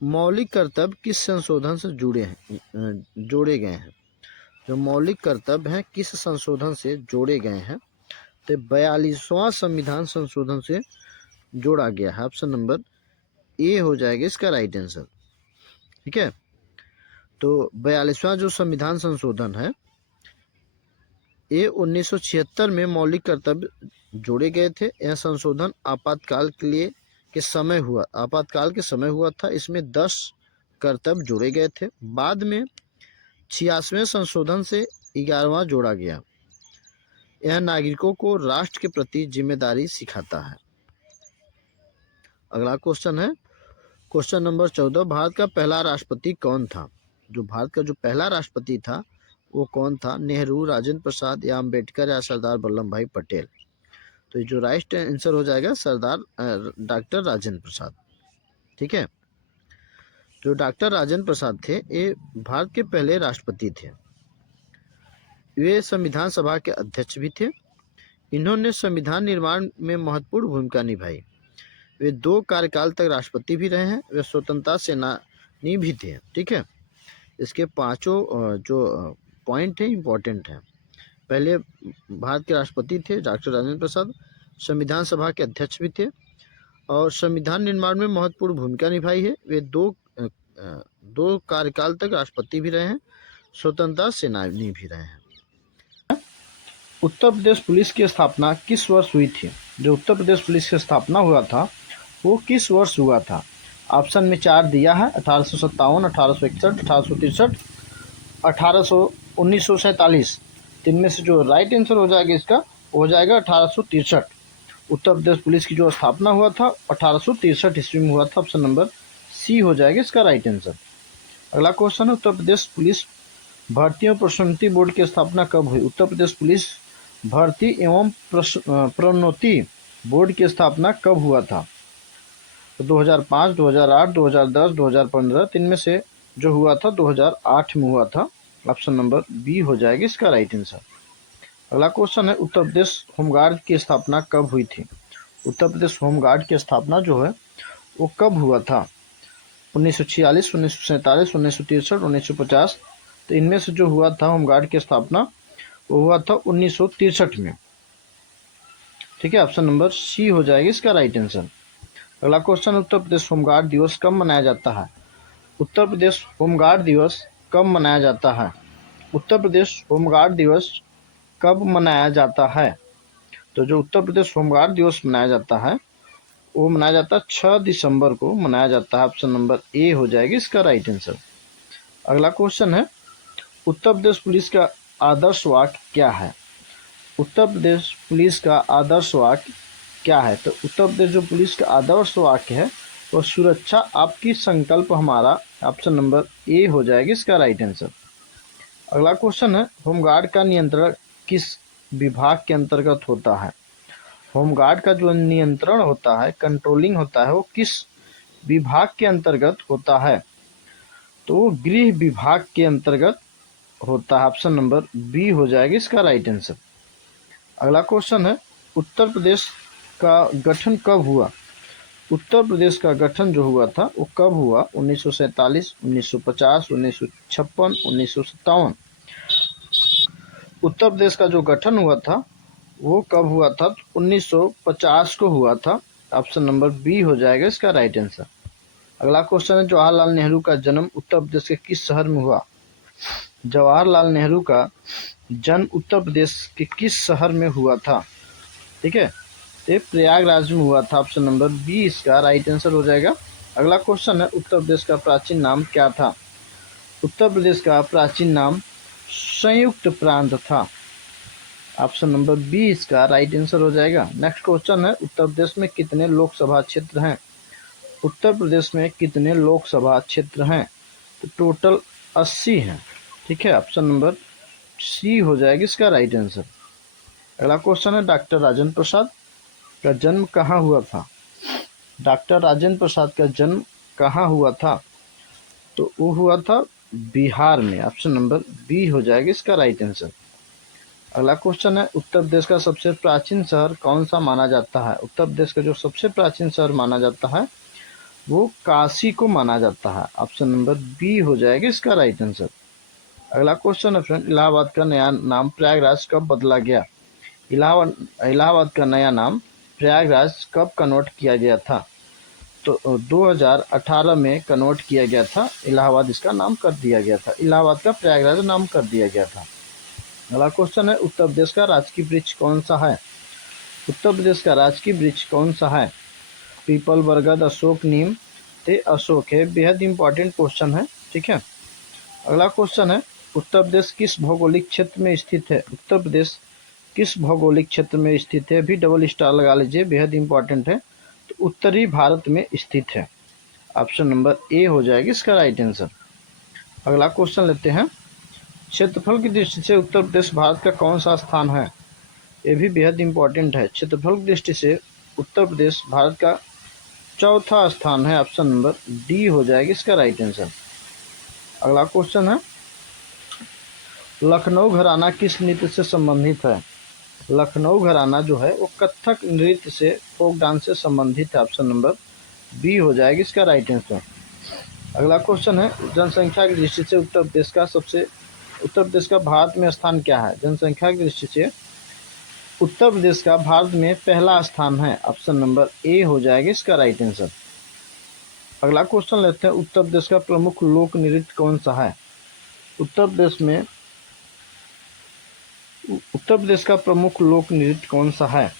मौलिक कर्तव्य किस संशोधन से जोड़े गए हैं? जो मौलिक कर्तव्य हैं किस संशोधन से जोड़े गए हैं? तो 42वां संविधान संशोधन से जोड़ा गया है। ऑप्शन नंबर ए हो जाएगा इसका राइट आंसर। ठीक है, तो 42वां जो संविधान संशोधन है ये 1976 में मौलिक कर्तव्य जोड़े गए थे। यह संशोधन आपातकाल के समय हुआ था। इसमें 10 कर्तव्य जोड़े गए थे। बाद में 86वें संशोधन से 11वां जोड़ा गया। यह नागरिकों को राष्ट्र के प्रति जिम्मेदारी सिखाता है। अगला क्वेश्चन है क्वेश्चन नंबर 14, भारत का पहला राष्ट्रपति कौन था? जो भारत का जो पहला राष्ट्रपति था वो कौन था? नेहरू, राजेंद्र प्रसाद या अम्बेडकर या सरदार वल्लभ भाई पटेल? तो जो राइट आंसर हो जाएगा डॉक्टर राजेंद्र प्रसाद। ठीक है, जो डॉक्टर राजेंद्र प्रसाद थे ये भारत के पहले राष्ट्रपति थे। वे संविधान सभा के अध्यक्ष भी थे। इन्होंने संविधान निर्माण में महत्वपूर्ण भूमिका निभाई। वे 2 कार्यकाल तक राष्ट्रपति भी रहे हैं। वे स्वतंत्रता सेनानी भी थे। ठीक है, इसके 5 जो पॉइंट है इम्पोर्टेंट है। पहले भारत के राष्ट्रपति थे डॉक्टर राजेंद्र प्रसाद, संविधान सभा के अध्यक्ष भी थे और संविधान निर्माण में महत्वपूर्ण भूमिका निभाई है। वे 2 कार्यकाल तक राष्ट्रपति भी रहे हैं, स्वतंत्रता सेनानी भी रहे हैं। उत्तर प्रदेश पुलिस की स्थापना किस वर्ष हुई थी? जो उत्तर प्रदेश पुलिस की स्थापना हुआ था वो किस वर्ष हुआ था? ऑप्शन में 4 दिया है, 1857, 1861, 1863, 1947। इनमें से जो राइट आंसर हो जाएगा इसका हो जाएगा 1863। उत्तर प्रदेश पुलिस की जो स्थापना हुआ था 1863 ईस्वी में हुआ था। ऑप्शन नंबर सी हो जाएगा इसका राइट आंसर। अगला क्वेश्चन है, उत्तर प्रदेश पुलिस भर्ती एवं प्रोन्नति बोर्ड की स्थापना कब हुई? उत्तर प्रदेश पुलिस भर्ती एवं प्रोन्नति बोर्ड की स्थापना कब हुआ था? तो 2005, 2008, 2010, 2015। इनमें से जो हुआ था 2008 में हुआ था। ऑप्शन नंबर बी हो जाएगी इसका राइट आंसर। अगला क्वेश्चन है, उत्तर प्रदेश होमगार्ड की स्थापना कब हुई थी? उत्तर प्रदेश होमगार्ड की स्थापना जो है वो कब हुआ था? 1946, 1947, 1963, 1950। तो इनमें से जो हुआ था होमगार्ड की स्थापना वो हुआ था 1963 में। ठीक है, ऑप्शन नंबर सी हो जाएगी इसका राइट आंसर। अगला क्वेश्चन, उत्तर प्रदेश होमगार्ड दिवस कब मनाया जाता है? उत्तर प्रदेश होमगार्ड दिवस कब मनाया जाता है? उत्तर प्रदेश होमगार्ड दिवस कब मनाया जाता है? तो जो उत्तर प्रदेश होमगार्ड दिवस मनाया जाता है वो मनाया जाता है 6 दिसंबर को मनाया जाता है। ऑप्शन नंबर ए हो जाएगी इसका राइट आंसर। अगला क्वेश्चन है, उत्तर प्रदेश पुलिस का आदर्श वाक्य क्या है? उत्तर प्रदेश पुलिस का आदर्श वाक्य क्या है? तो उत्तर प्रदेश जो पुलिस का आदर्श वाक्य है वो सुरक्षा आपकी, संकल्प हमारा, ऑप्शन नंबर ए हो जाएगा इसका राइट आंसर। अगला क्वेश्चन है, होमगार्ड का नियंत्रण किस विभाग के अंतर्गत होता है? होमगार्ड का जो नियंत्रण होता है, कंट्रोलिंग होता है, वो किस विभाग के अंतर्गत होता है? तो गृह विभाग के अंतर्गत होता है। ऑप्शन नंबर बी हो जाएगा इसका राइट आंसर। अगला क्वेश्चन है, उत्तर प्रदेश का गठन कब हुआ? उत्तर प्रदेश का गठन जो हुआ था वो कब हुआ? 1947, 1950, 1956, 1957। उत्तर प्रदेश का जो गठन हुआ था वो कब हुआ था? 1950 को हुआ था। ऑप्शन नंबर बी हो जाएगा इसका राइट आंसर। अगला क्वेश्चन है, जवाहरलाल नेहरू का जन्म उत्तर प्रदेश के किस शहर में हुआ? जवाहरलाल नेहरू का जन्म उत्तर प्रदेश के किस शहर में हुआ था? ठीक है, ये प्रयागराज में हुआ था। ऑप्शन नंबर बी इसका राइट आंसर हो जाएगा। अगला क्वेश्चन है, उत्तर प्रदेश का प्राचीन नाम क्या था? उत्तर प्रदेश का प्राचीन नाम संयुक्त प्रांत था। ऑप्शन नंबर बी इसका राइट आंसर हो जाएगा। नेक्स्ट क्वेश्चन है, उत्तर प्रदेश में कितने लोकसभा क्षेत्र हैं? उत्तर प्रदेश में कितने लोकसभा क्षेत्र हैं? तो टोटल 80 हैं। ठीक है, ऑप्शन नंबर सी हो जाएगी इसका राइट आंसर। अगला क्वेश्चन है, डॉक्टर राजेंद्र प्रसाद का जन्म कहाँ हुआ था? डॉक्टर राजेंद्र प्रसाद का जन्म कहाँ हुआ था? तो वो हुआ था बिहार में। ऑप्शन नंबर बी हो जाएगा इसका राइट आंसर। अगला क्वेश्चन है, उत्तर प्रदेश का सबसे प्राचीन शहर कौन सा माना जाता है? उत्तर प्रदेश का जो सबसे प्राचीन शहर माना जाता है वो काशी को माना जाता है। ऑप्शन नंबर बी हो जाएगा इसका राइट आंसर। अगला क्वेश्चन है फ्रेंड, इलाहाबाद का नया नाम प्रयागराज कब बदला गया? इलाहाबाद का नया नाम प्रयागराज कब कन्वर्ट किया गया था? तो 2018 में कन्वर्ट किया गया था। इलाहाबाद इसका नाम कर दिया गया था, इलाहाबाद का प्रयागराज नाम कर दिया गया था। अगला क्वेश्चन है, उत्तर प्रदेश का राजकीय वृक्ष कौन सा है? उत्तर प्रदेश का राजकीय वृक्ष कौन सा है? पीपल, बरगद, अशोक, नीम। ते अशोक है। बेहद इंपॉर्टेंट क्वेश्चन है। ठीक है, अगला क्वेश्चन है, उत्तर प्रदेश किस भौगोलिक क्षेत्र में स्थित है? उत्तर प्रदेश किस भौगोलिक क्षेत्र में स्थित है? भी डबल स्टार लगा लीजिए, बेहद इंपॉर्टेंट है। तो उत्तरी भारत में स्थित है। ऑप्शन नंबर ए हो जाएगी इसका राइट आंसर। अगला क्वेश्चन लेते हैं, क्षेत्रफल की दृष्टि से उत्तर प्रदेश भारत का कौन सा स्थान है? ये भी बेहद इंपॉर्टेंट है। क्षेत्रफल की दृष्टि से उत्तर प्रदेश भारत का चौथा स्थान है। ऑप्शन नंबर डी हो जाएगी इसका राइट आंसर। अगला क्वेश्चन है, लखनऊ घराना किस नृत्य से संबंधित है? लखनऊ घराना जो है वो कथक नृत्य से, फोक डांस से संबंधित है। ऑप्शन नंबर बी हो जाएगी इसका राइट आंसर। अगला क्वेश्चन है, जनसंख्या की दृष्टि से उत्तर प्रदेश का भारत में स्थान क्या है? जनसंख्या की दृष्टि से उत्तर प्रदेश का भारत में पहला स्थान है। ऑप्शन नंबर ए हो जाएगा इसका राइट आंसर। अगला क्वेश्चन लेते हैं, उत्तर प्रदेश का प्रमुख लोक नृत्य कौन सा है? उत्तर प्रदेश का प्रमुख लोक नृत्य कौन सा है?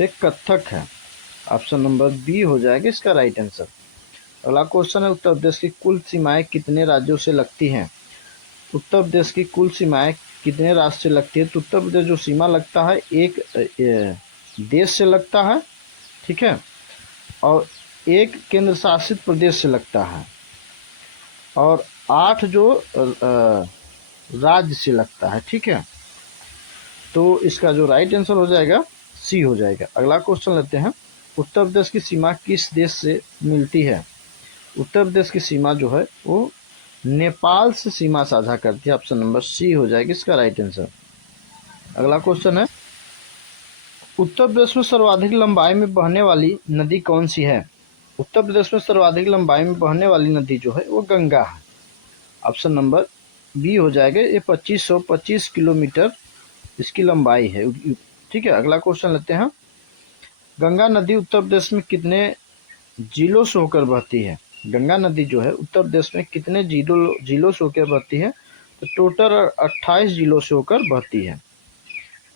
एक कथक है। ऑप्शन नंबर बी हो जाएगा इसका राइट आंसर। अगला क्वेश्चन है, उत्तर प्रदेश की कुल सीमाएं कितने राज्यों से लगती हैं? उत्तर प्रदेश की कुल सीमाएं कितने राज्य से लगती है? तो उत्तर प्रदेश जो सीमा लगता है एक देश से लगता है। ठीक है, और एक केंद्र शासित प्रदेश से लगता है, और 8 जो राज्य से लगता है। ठीक है, तो इसका जो राइट आंसर हो जाएगा सी हो जाएगा। अगला क्वेश्चन लेते हैं, उत्तर प्रदेश की सीमा किस देश से मिलती है? उत्तर प्रदेश की सीमा जो है वो नेपाल से सीमा साझा करती है। ऑप्शन नंबर सी हो जाएगी इसका राइट आंसर। अगला क्वेश्चन है, उत्तर प्रदेश में सर्वाधिक लंबाई में बहने वाली नदी कौन सी है? उत्तर प्रदेश में सर्वाधिक लंबाई में बहने वाली नदी जो है वो गंगा है। ऑप्शन नंबर बी हो जाएगा। ये 2525 किलोमीटर इसकी लंबाई है। ठीक है, अगला क्वेश्चन लेते हैं, गंगा नदी उत्तर प्रदेश में कितने जिलों से होकर बहती है? गंगा नदी जो है उत्तर प्रदेश में कितने जिलों से होकर बहती है? तो टोटल 28 जिलों से होकर बहती है।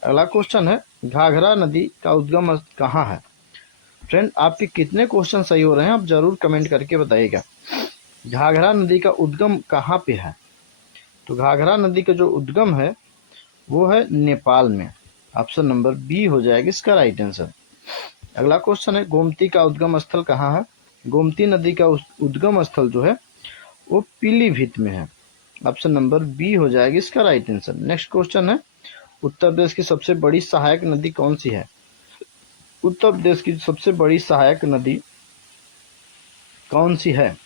अगला क्वेश्चन है, घाघरा नदी का उद्गम कहाँ है? फ्रेंड, आपके कितने क्वेश्चन सही हो रहे हैं आप जरूर कमेंट करके बताइएगा। घाघरा नदी का उद्गम कहाँ पे है? तो घाघरा नदी का जो उद्गम है वो है नेपाल में। ऑप्शन नंबर बी हो जाएगा इसका राइट आंसर। अगला क्वेश्चन है, गोमती का उद्गम स्थल कहाँ है? गोमती नदी का उद्गम स्थल जो है वो पीलीभीत में है। ऑप्शन नंबर बी हो जाएगी इसका राइट आंसर। नेक्स्ट क्वेश्चन है, उत्तर प्रदेश की सबसे बड़ी सहायक नदी कौन सी है? उत्तर प्रदेश की सबसे बड़ी सहायक नदी कौन सी है?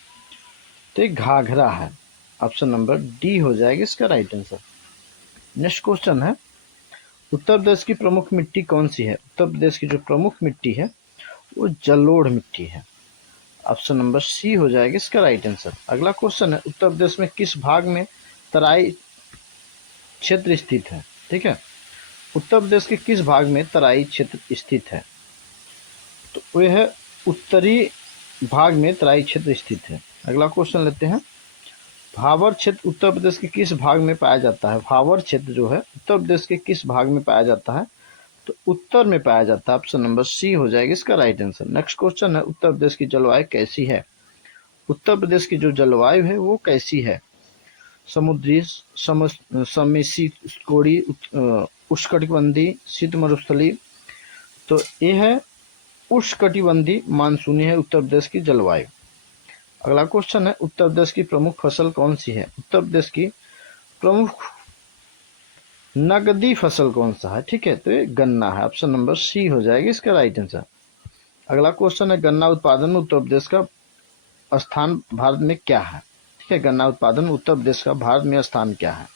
तो घाघरा है। ऑप्शन नंबर डी हो जाएगी इसका राइट आंसर। नेक्स्ट क्वेश्चन है, उत्तर प्रदेश की प्रमुख मिट्टी कौन सी है? उत्तर प्रदेश की जो प्रमुख मिट्टी है वो जलोढ़ मिट्टी है। ऑप्शन नंबर सी हो जाएगा इसका राइट आंसर। अगला क्वेश्चन है, उत्तर प्रदेश में किस भाग में तराई क्षेत्र स्थित है? ठीक है, उत्तर प्रदेश के किस भाग में तराई क्षेत्र स्थित है? तो वह है उत्तरी भाग में तराई क्षेत्र स्थित है। अगला क्वेश्चन लेते हैं, भावर क्षेत्र उत्तर प्रदेश के किस भाग में पाया जाता है? भावर क्षेत्र जो है उत्तर प्रदेश के किस भाग में पाया जाता है? तो उत्तर में पाया जाता है। ऑप्शन नंबर सी हो जाएगा इसका राइट आंसर। नेक्स्ट क्वेश्चन है, उत्तर प्रदेश की जलवायु कैसी है? उत्तर प्रदेश की जो जलवायु है वो कैसी है? समुद्री, समशीतोष्णीय, उष्णकटिबंधीय, शीत मरुस्थलीय। तो ये है उष्णकटिबंधीय मानसूनी है उत्तर प्रदेश की जलवायु। अगला क्वेश्चन है, उत्तर प्रदेश की प्रमुख फसल कौन सी है? उत्तर प्रदेश की प्रमुख नकदी फसल कौन सा है? ठीक है, तो ये गन्ना है। ऑप्शन नंबर सी हो जाएगी इसका राइट आंसर। अगला क्वेश्चन है, गन्ना उत्पादन में उत्तर प्रदेश का स्थान भारत में क्या है? ठीक है, गन्ना उत्पादन उत्तर प्रदेश का भारत में स्थान क्या है?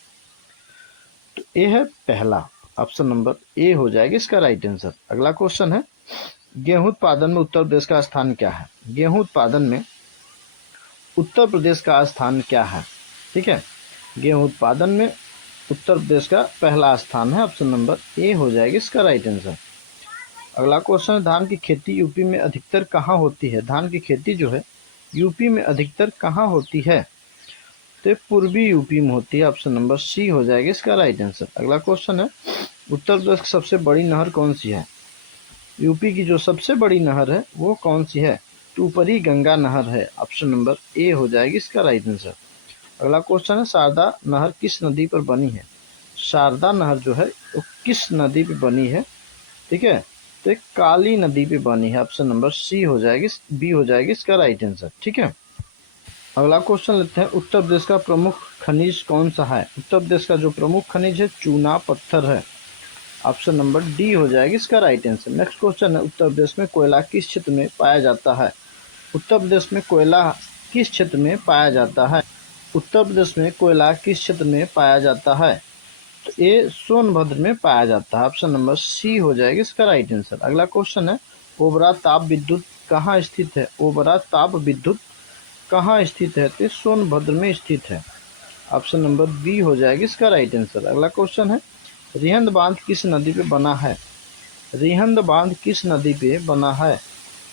तो ये है पहला। ऑप्शन नंबर ए हो जाएगी इसका राइट आंसर। अगला क्वेश्चन है, गेहूं उत्पादन में उत्तर प्रदेश का स्थान क्या है? गेहूं उत्पादन में उत्तर प्रदेश का स्थान क्या है? ठीक है, गेहूं उत्पादन में उत्तर प्रदेश का पहला स्थान है। ऑप्शन नंबर ए हो जाएगी इसका राइट आंसर। अगला क्वेश्चन है, धान की खेती यूपी में अधिकतर कहाँ होती है? धान की खेती जो है यूपी में अधिकतर कहाँ होती है? तो पूर्वी यूपी में होती है। ऑप्शन नंबर सी हो जाएगी इसका राइट आंसर। अगला क्वेश्चन है, उत्तर प्रदेश की सबसे बड़ी नहर कौन सी है? यूपी की जो सबसे बड़ी नहर है वो कौन सी है? तो ऊपरी गंगा नहर है। ऑप्शन नंबर ए हो जाएगी इसका राइट आंसर। अगला क्वेश्चन है, शारदा नहर किस नदी पर बनी है? शारदा नहर जो है वो किस नदी पे बनी है? ठीक है, तो एक काली नदी पे बनी है। ऑप्शन नंबर सी हो जाएगी, बी हो जाएगी इसका राइट आंसर। ठीक है, अगला क्वेश्चन लेते हैं, उत्तर प्रदेश का प्रमुख खनिज कौन सा है? उत्तर प्रदेश का जो प्रमुख खनिज है चूना पत्थर है। ऑप्शन नंबर डी हो जाएगी इसका राइट आंसर। नेक्स्ट क्वेश्चन है, उत्तर प्रदेश में कोयला किस क्षेत्र में पाया जाता है? उत्तर प्रदेश में कोयला किस क्षेत्र में पाया जाता है? उत्तर प्रदेश में कोयला किस क्षेत्र में पाया जाता है? तो ये सोनभद्र में पाया जाता है। ऑप्शन नंबर सी हो जाएगी इसका राइट आंसर। अगला क्वेश्चन है, ओबरा ताप विद्युत कहाँ स्थित है? ओबरा ताप विद्युत कहाँ स्थित है? तो सोनभद्र में स्थित है। ऑप्शन नंबर बी हो जाएगी इसका राइट आंसर। अगला क्वेश्चन है, रिहंद बांध किस नदी पे बना है? रिहंद बांध किस नदी पे बना है?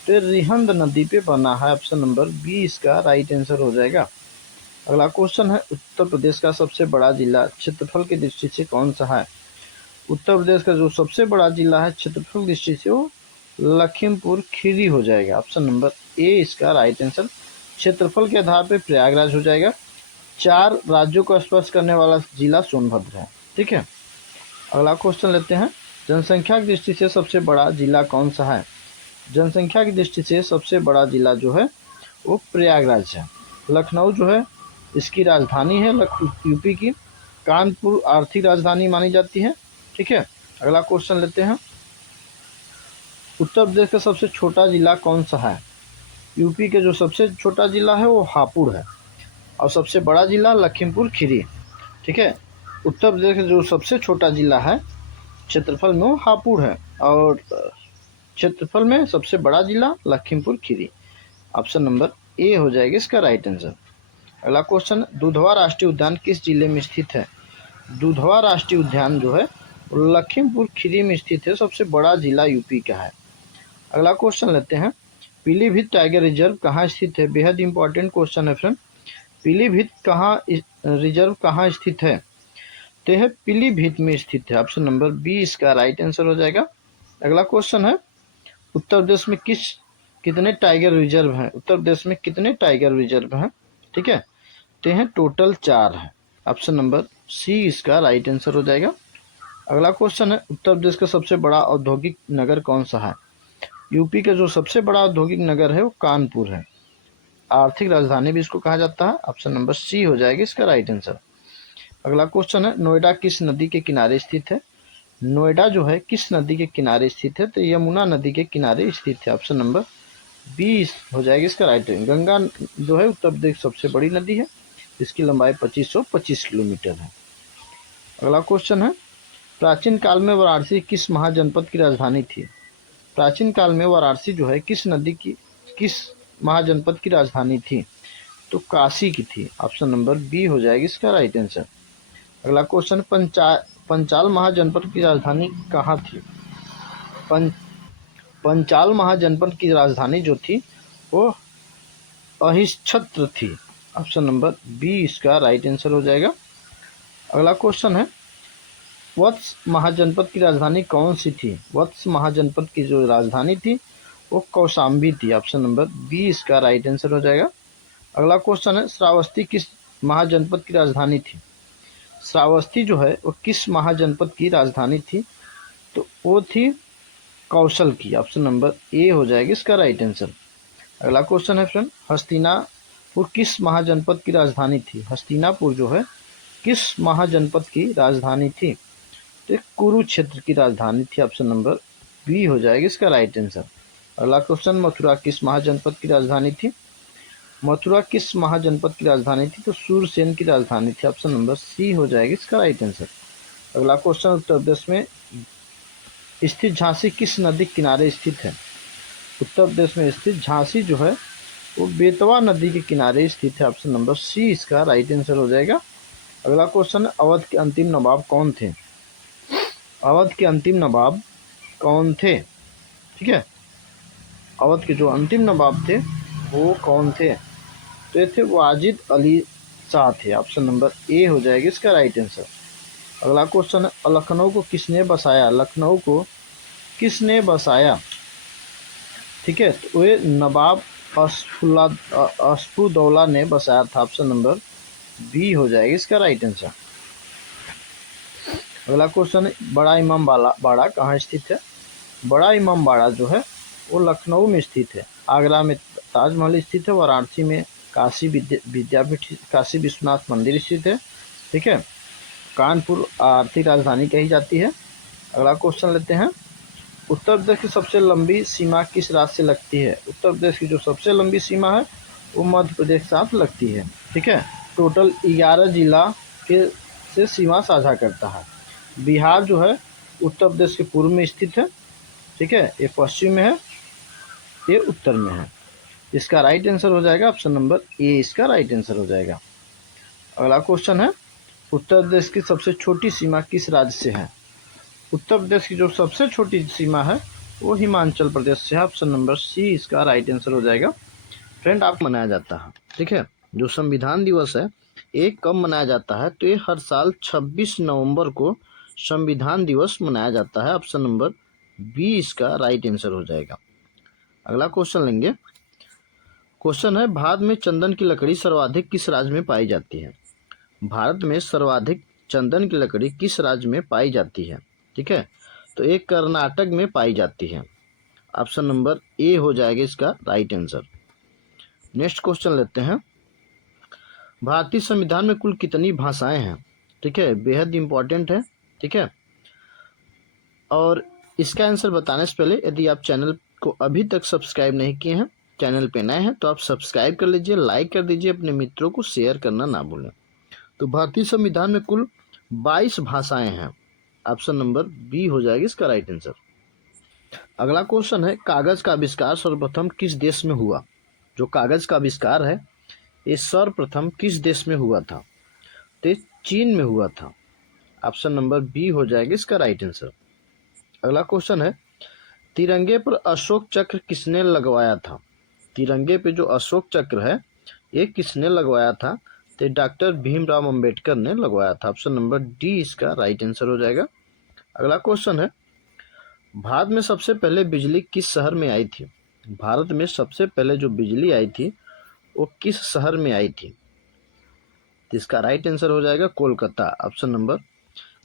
तो रिहंद नदी पे बना है। ऑप्शन नंबर बी इसका राइट आंसर हो जाएगा। अगला क्वेश्चन है, उत्तर प्रदेश का सबसे बड़ा जिला क्षेत्रफल की दृष्टि से कौन सा है? उत्तर प्रदेश का जो सबसे बड़ा जिला है क्षेत्रफल की दृष्टि से वो लखीमपुर खीरी हो जाएगा। ऑप्शन नंबर ए इसका राइट आंसर। क्षेत्रफल के आधार पर प्रयागराज हो जाएगा। 4 राज्यों को स्पर्श करने वाला जिला सोनभद्र है। ठीक है, अगला क्वेश्चन लेते हैं, जनसंख्या की दृष्टि से सबसे बड़ा जिला कौन सा है? जनसंख्या की दृष्टि से सबसे बड़ा जिला जो है वो प्रयागराज है। लखनऊ जो है इसकी राजधानी है यूपी की। कानपुर आर्थिक राजधानी मानी जाती है। ठीक है, अगला क्वेश्चन लेते हैं, उत्तर प्रदेश का सबसे छोटा जिला कौन सा है? यूपी के जो सबसे छोटा जिला है वो हापुड़ है और सबसे बड़ा जिला लखीमपुर खीरी। ठीक है, उत्तर प्रदेश का जो सबसे छोटा जिला है क्षेत्रफल में वो हापुड़ है और क्षेत्रफल में सबसे बड़ा जिला Lakhimpur Kheri. Option number A हो जाएगी इसका राइट आंसर। अगला क्वेश्चन, दुधवा राष्ट्रीय उद्यान किस जिले में स्थित है? दुधवा राष्ट्रीय उद्यान जो है लखीमपुर खीरी में स्थित है। सबसे बड़ा जिला यूपी का है। अगला क्वेश्चन लेते हैं, पीलीभीत टाइगर रिजर्व कहाँ स्थित है? बेहद इंपॉर्टेंट क्वेश्चन है फ्रेंड। पीलीभीत रिजर्व कहाँ स्थित है? तो यह पीलीभीत में स्थित है। ऑप्शन नंबर बी इसका राइट आंसर हो जाएगा। अगला क्वेश्चन है, उत्तर प्रदेश में कितने टाइगर रिजर्व हैं? उत्तर प्रदेश में कितने टाइगर रिजर्व हैं? ठीक है, तो हैं टोटल 4 है। ऑप्शन नंबर सी इसका राइट आंसर हो जाएगा। अगला क्वेश्चन है, उत्तर प्रदेश का सबसे बड़ा औद्योगिक नगर कौन सा है? यूपी का जो सबसे बड़ा औद्योगिक नगर है वो कानपुर है। आर्थिक राजधानी भी इसको कहा जाता है। ऑप्शन नंबर सी हो जाएगी इसका राइट आंसर। अगला क्वेश्चन है, नोएडा किस नदी के किनारे स्थित है? नोएडा जो है किस नदी के किनारे स्थित है? तो यमुना नदी के किनारे स्थित है। ऑप्शन नंबर बी हो जाएगी इसका राइट आंसर। गंगा जो है उत्तर प्रदेश की सबसे बड़ी नदी है, इसकी लंबाई 2525 किलोमीटर है। अगला क्वेश्चन है, प्राचीन काल में वाराणसी किस महाजनपद की राजधानी थी? प्राचीन काल में वाराणसी जो है किस महाजनपद की राजधानी थी? तो काशी की थी। ऑप्शन नंबर बी हो जाएगी इसका राइट आंसर। अगला क्वेश्चन, पंचाल महाजनपद की राजधानी कहाँ थी? पंचाल महाजनपद की राजधानी जो थी वो अहिच्छत्र थी। ऑप्शन नंबर बी इसका राइट आंसर हो जाएगा। अगला क्वेश्चन है, वत्स महाजनपद की राजधानी कौन सी थी? वत्स महाजनपद की जो राजधानी थी वो कौशाम्बी थी। ऑप्शन नंबर बी इसका राइट आंसर हो जाएगा। अगला क्वेश्चन है, श्रावस्ती किस महाजनपद की राजधानी थी? श्रावस्ती जो है वो किस महाजनपद की राजधानी थी? तो वो थी कौशल की। ऑप्शन नंबर ए हो जाएगी इसका राइट आंसर। अगला क्वेश्चन है फ्रेंड, हस्तिनापुर किस महाजनपद की राजधानी थी? हस्तिनापुर जो है किस महाजनपद की राजधानी थी? तो कुरुक्षेत्र की राजधानी थी। ऑप्शन नंबर बी हो जाएगी इसका राइट आंसर। अगला क्वेश्चन, मथुरा किस महाजनपद की राजधानी थी? मथुरा किस महाजनपद की राजधानी थी? तो सूरसेन की राजधानी थी। ऑप्शन नंबर सी हो जाएगी इसका राइट आंसर। अगला क्वेश्चन, उत्तर प्रदेश में स्थित झांसी किस नदी किनारे स्थित है? उत्तर प्रदेश में स्थित झांसी जो है वो बेतवा नदी के किनारे स्थित है। ऑप्शन नंबर सी इसका राइट आंसर हो जाएगा। अगला क्वेश्चन, अवध के अंतिम नवाब कौन थे? अवध के अंतिम नवाब कौन थे? ठीक है, अवध के जो अंतिम नवाब थे वो कौन थे? तो ये थे वाजिद अली शाह थे। ऑप्शन नंबर ए हो जाएगी इसका राइट आंसर। अगला क्वेश्चन है, लखनऊ को किसने बसाया? लखनऊ को किसने बसाया? ठीक है, तो ये नवाब अस्फुद्दौला ने बसाया था। ऑप्शन नंबर बी हो जाएगी इसका राइट आंसर। अगला क्वेश्चन है, बड़ा इमाम बाड़ा कहाँ स्थित है? बड़ा इमाम बाड़ा जो है वो लखनऊ में स्थित है। आगरा में ताजमहल स्थित है। वाराणसी में काशी विद्यापीठ काशी विश्वनाथ मंदिर स्थित है। ठीक है, कानपुर आर्थिक राजधानी कही जाती है। अगला क्वेश्चन लेते हैं, उत्तर प्रदेश की सबसे लंबी सीमा किस राज्य से लगती है? उत्तर प्रदेश की जो सबसे लंबी सीमा है वो मध्य प्रदेश के साथ लगती है। ठीक है, टोटल 11 जिला के से सीमा साझा करता है। बिहार जो है उत्तर प्रदेश के पूर्व में स्थित है। ठीक है, ये पश्चिम में है, ये उत्तर में है। इसका राइट आंसर हो जाएगा ऑप्शन नंबर ए इसका राइट आंसर हो जाएगा। अगला क्वेश्चन है, उत्तर प्रदेश की सबसे छोटी सीमा किस राज्य से है? उत्तर प्रदेश की जो सबसे छोटी सीमा है वो हिमाचल प्रदेश से है। ऑप्शन नंबर सी इसका राइट आंसर हो जाएगा। फ्रेंड, आप मनाया जाता है, ठीक है, जो संविधान दिवस है एक कब मनाया जाता है? तो ये हर साल 26 नवंबर को संविधान दिवस मनाया जाता है। ऑप्शन नंबर बी इसका राइट आंसर हो जाएगा। अगला क्वेश्चन लेंगे। क्वेश्चन है, भारत में चंदन की लकड़ी सर्वाधिक किस राज्य में पाई जाती है? भारत में सर्वाधिक चंदन की लकड़ी किस राज्य में पाई जाती है? ठीक है, तो एक कर्नाटक में पाई जाती है। ऑप्शन नंबर ए हो जाएगा इसका राइट आंसर। नेक्स्ट क्वेश्चन लेते हैं, भारतीय संविधान में कुल कितनी भाषाएं हैं? ठीक है, बेहद इंपॉर्टेंट है। ठीक है, और इसका आंसर बताने से पहले यदि आप चैनल को अभी तक सब्सक्राइब नहीं किए हैं, चैनल पे नए हैं, तो आप सब्सक्राइब कर लीजिए, लाइक कर दीजिए, अपने मित्रों को शेयर करना ना भूलें। तो भारतीय संविधान में कुल 22 भाषाएं हैं। ऑप्शन नंबर बी हो जाएगी इसका राइट आंसर। अगला क्वेश्चन है, कागज का आविष्कार सर्वप्रथम किस देश में हुआ? जो कागज का आविष्कार है ये सर्वप्रथम किस देश में हुआ था? तो चीन में हुआ था। ऑप्शन नंबर बी हो जाएगी इसका राइट आंसर। अगला क्वेश्चन है, तिरंगे पर अशोक चक्र किसने लगवाया था? तिरंगे पे जो अशोक चक्र है ये किसने लगवाया था? तो डॉक्टर भीमराव अंबेडकर ने लगवाया था। ऑप्शन नंबर डी इसका राइट आंसर हो जाएगा। अगला क्वेश्चन है, भारत में सबसे पहले बिजली किस शहर में आई थी? भारत में सबसे पहले जो बिजली आई थी वो किस शहर में आई थी? तो इसका राइट आंसर हो जाएगा कोलकाता। ऑप्शन नंबर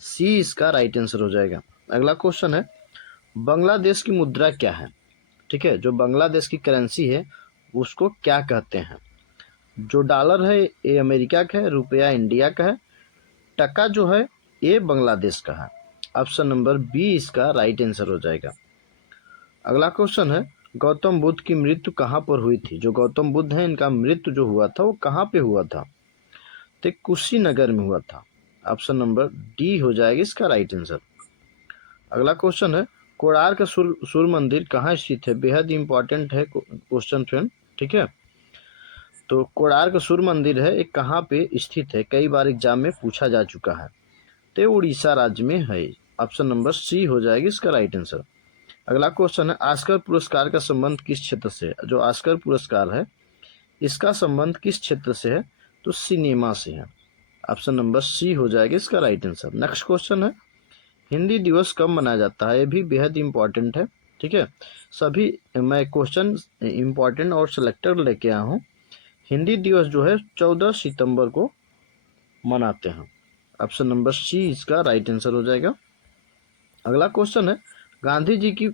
सी इसका राइट आंसर हो जाएगा। अगला क्वेश्चन है, बांग्लादेश की मुद्रा क्या है? ठीक है, जो बांग्लादेश की करेंसी है उसको क्या कहते हैं? जो डॉलर है ये अमेरिका का है, रुपया इंडिया का है, टका जो है ये बांग्लादेश का है। ऑप्शन नंबर बी इसका राइट आंसर हो जाएगा। अगला क्वेश्चन है, गौतम बुद्ध की मृत्यु कहाँ पर हुई थी? जो गौतम बुद्ध है इनका मृत्यु जो हुआ था वो कहाँ पे हुआ था? तो कुशीनगर में हुआ था। ऑप्शन नंबर डी हो जाएगा इसका राइट आंसर। अगला क्वेश्चन है, कोणार्क सूर्य मंदिर कहाँ स्थित है? बेहद इंपॉर्टेंट है क्वेश्चन फ्रेंड, ठीक है। तो कोणार्क सूर्य मंदिर है एक कहाँ पे स्थित है? कई बार एग्जाम में पूछा जा चुका है। तो उड़ीसा राज्य में है। ऑप्शन नंबर सी हो जाएगी इसका राइट आंसर। अगला क्वेश्चन है, ऑस्कर पुरस्कार का संबंध किस क्षेत्र से है? जो ऑस्कर पुरस्कार है इसका संबंध किस क्षेत्र से है? तो सिनेमा से है। ऑप्शन नंबर सी हो जाएगा इसका राइट आंसर। नेक्स्ट क्वेश्चन है, हिंदी दिवस कब मनाया जाता है? ये भी बेहद इंपॉर्टेंट है, ठीक है। सभी मैं क्वेश्चन इंपॉर्टेंट और सिलेक्टेड लेके आया हूँ। हिंदी दिवस जो है 14 सितंबर को मनाते हैं। ऑप्शन नंबर सी इसका राइट आंसर हो जाएगा। अगला क्वेश्चन है, गांधी जी की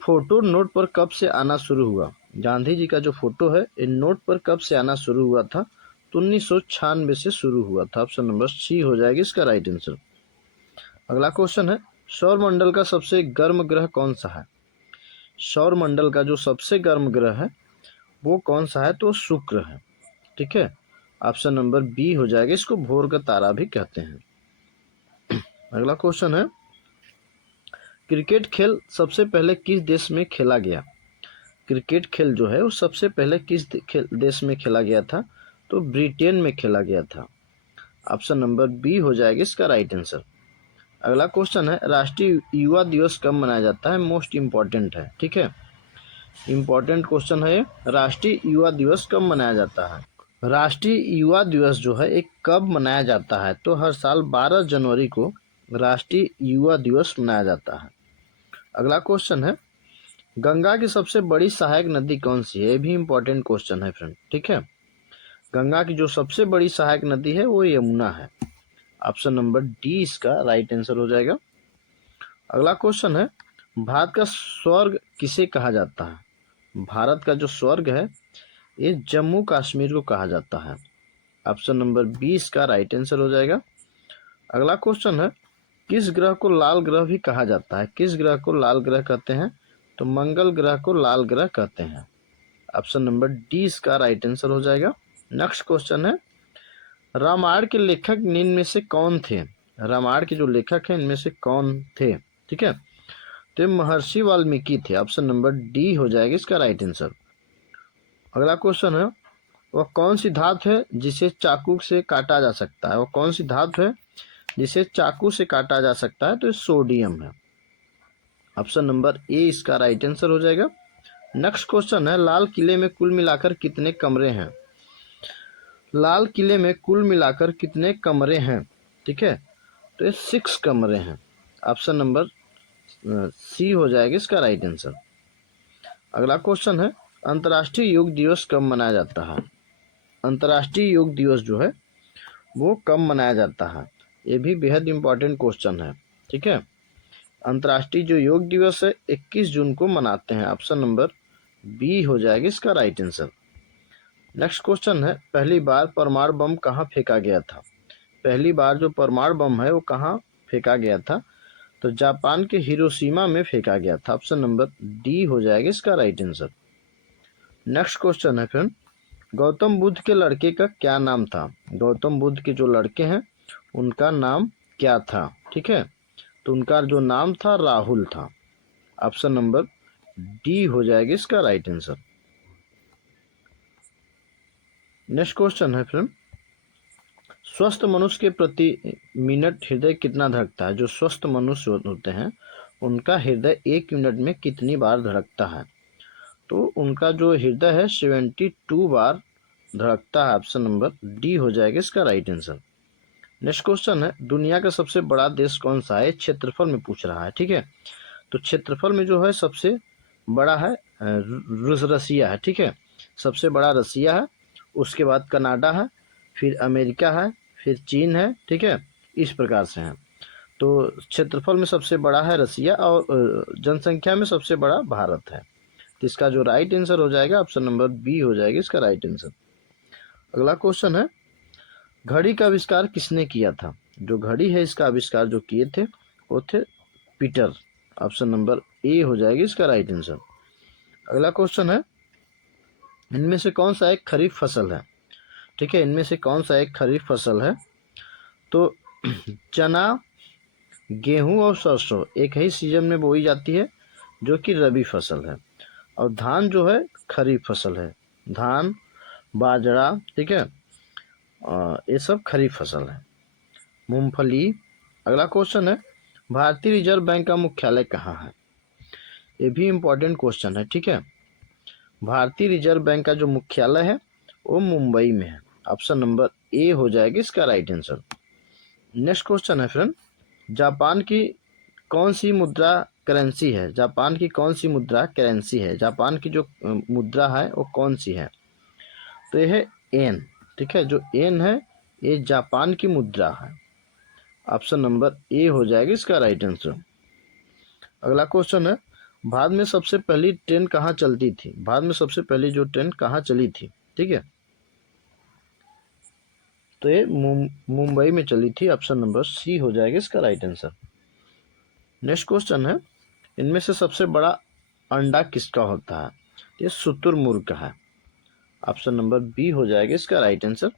फोटो नोट पर कब से आना शुरू हुआ? गांधी जी का जो फोटो है इन नोट पर कब से आना शुरू हुआ था? तो 1996 से शुरू हुआ था। ऑप्शन नंबर सी हो जाएगी इसका राइट आंसर। अगला क्वेश्चन है, सौर मंडल का सबसे गर्म ग्रह कौन सा है? सौर मंडल का जो सबसे गर्म ग्रह है वो कौन सा है? तो शुक्र है, ठीक है। ऑप्शन नंबर बी हो जाएगा, इसको भोर का तारा भी कहते हैं। अगला क्वेश्चन है, क्रिकेट खेल सबसे पहले किस देश में खेला गया? क्रिकेट खेल जो है वो सबसे पहले किस देश में खेला गया था? तो ब्रिटेन में खेला गया था। ऑप्शन नंबर बी हो जाएगा इसका राइट आंसर। अगला क्वेश्चन है, राष्ट्रीय युवा दिवस कब मनाया जाता है? मोस्ट इम्पॉर्टेंट है, ठीक है। इम्पॉर्टेंट क्वेश्चन है, राष्ट्रीय युवा दिवस कब मनाया जाता है? राष्ट्रीय युवा दिवस जो है एक कब मनाया जाता है? तो हर साल 12 जनवरी को राष्ट्रीय युवा दिवस मनाया जाता है। अगला क्वेश्चन है, गंगा की सबसे बड़ी सहायक नदी कौन सी है? ये भी इम्पोर्टेंट क्वेश्चन है फ्रेंड, ठीक है। गंगा की जो सबसे बड़ी सहायक नदी है वो यमुना है। ऑप्शन नंबर डी इसका राइट आंसर हो जाएगा। अगला क्वेश्चन है, भारत का स्वर्ग किसे कहा जाता है? भारत का जो स्वर्ग है ये जम्मू कश्मीर को कहा जाता है। ऑप्शन नंबर बी इसका राइट आंसर हो जाएगा। अगला क्वेश्चन है, किस ग्रह को लाल ग्रह भी कहा जाता है? किस ग्रह को लाल ग्रह कहते हैं? तो मंगल ग्रह को लाल ग्रह कहते हैं। ऑप्शन नंबर डी इसका राइट आंसर हो जाएगा। नेक्स्ट क्वेश्चन है, रामायण के लेखक निम्न में से कौन थे? रामायण के जो लेखक हैं इनमें से कौन थे? ठीक है, तो महर्षि वाल्मीकि थे। ऑप्शन नंबर डी हो जाएगा इसका राइट आंसर। अगला क्वेश्चन है, वह कौन सी धातु है जिसे चाकू से काटा जा सकता है? वह कौन सी धातु है जिसे चाकू से काटा जा सकता है? तो सोडियम है। ऑप्शन नंबर ए इसका राइट आंसर हो जाएगा। नेक्स्ट क्वेश्चन है, लाल किले में कुल मिलाकर कितने कमरे हैं? लाल किले में कुल मिलाकर कितने कमरे हैं? ठीक है, तो ये 6 कमरे हैं। ऑप्शन नंबर सी हो जाएगा इसका राइट आंसर। अगला क्वेश्चन है, अंतर्राष्ट्रीय योग दिवस कब मनाया जाता है? अंतर्राष्ट्रीय योग दिवस जो है वो कब मनाया जाता है? ये भी बेहद इंपॉर्टेंट क्वेश्चन है, ठीक है। अंतर्राष्ट्रीय जो योग दिवस है 21 जून को मनाते हैं। ऑप्शन नंबर बी हो जाएगा इसका राइट आंसर। नेक्स्ट क्वेश्चन है, पहली बार परमाणु बम कहाँ फेंका गया था? पहली बार जो परमाणु बम है वो कहाँ फेंका गया था? तो जापान के हिरोशिमा में फेंका गया था। ऑप्शन नंबर डी हो जाएगा इसका राइट आंसर। नेक्स्ट क्वेश्चन है फ्रेंड, गौतम बुद्ध के लड़के का क्या नाम था? गौतम बुद्ध के जो लड़के हैं उनका नाम क्या था? ठीक है, तो उनका जो नाम था राहुल था। ऑप्शन नंबर डी हो जाएगा इसका राइट आंसर। नेक्स्ट क्वेश्चन है फ्रेंड, स्वस्थ मनुष्य के प्रति मिनट हृदय कितना धड़कता है? जो स्वस्थ मनुष्य होते हैं उनका हृदय 1 मिनट में कितनी बार धड़कता है? तो उनका जो हृदय है 72 बार धड़कता है। ऑप्शन नंबर डी हो जाएगा इसका राइट आंसर। नेक्स्ट क्वेश्चन है, दुनिया का सबसे बड़ा देश कौन सा है? क्षेत्रफल में पूछ रहा है, ठीक है। तो क्षेत्रफल में जो है सबसे बड़ा है रसिया है, ठीक है। सबसे बड़ा रसिया है, उसके बाद कनाडा है, फिर अमेरिका है, फिर चीन है, ठीक है। इस प्रकार से है। तो क्षेत्रफल में सबसे बड़ा है रसिया और जनसंख्या में सबसे बड़ा भारत है। तो इसका जो राइट आंसर हो जाएगा ऑप्शन नंबर बी हो जाएगा इसका राइट आंसर। अगला क्वेश्चन है, घड़ी का आविष्कार किसने किया था? जो घड़ी है इसका आविष्कार जो किए थे वो थे पीटर। ऑप्शन नंबर ए हो जाएगी इसका राइट आंसर। अगला क्वेश्चन है, इनमें से कौन सा एक खरीफ फसल है? ठीक है, इनमें से कौन सा एक खरीफ फसल है? तो चना, गेहूं और सरसों एक ही सीजन में बोई जाती है जो कि रबी फसल है, और धान जो है खरीफ फसल है। धान, बाजरा, ठीक है, ये सब खरीफ फसल है। मूंगफली। अगला क्वेश्चन है, भारतीय रिजर्व बैंक का मुख्यालय कहाँ है? ये भी इम्पोर्टेंट क्वेश्चन है, ठीक है। भारतीय रिजर्व बैंक का जो मुख्यालय है वो मुंबई में है। ऑप्शन नंबर ए हो जाएगी इसका राइट आंसर। नेक्स्ट क्वेश्चन है फ्रेंड, जापान की कौन सी मुद्रा करेंसी है? जापान की कौन सी मुद्रा करेंसी है? जापान की जो मुद्रा है वो कौन सी है? तो यह है एन। ठीक है, जो एन है ये जापान की मुद्रा है। ऑप्शन नंबर ए हो जाएगी इसका राइट आंसर। अगला क्वेश्चन है, भारत में सबसे पहली ट्रेन कहाँ चलती थी? भारत में सबसे पहली जो ट्रेन कहाँ चली थी? ठीक है, तो ये मुंबई में चली थी। ऑप्शन नंबर सी हो जाएगा इसका राइट आंसर। नेक्स्ट क्वेश्चन है, इनमें से सबसे बड़ा अंडा किसका होता है? ये शुतुरमुर्ग का है। ऑप्शन नंबर बी हो जाएगा इसका राइट आंसर।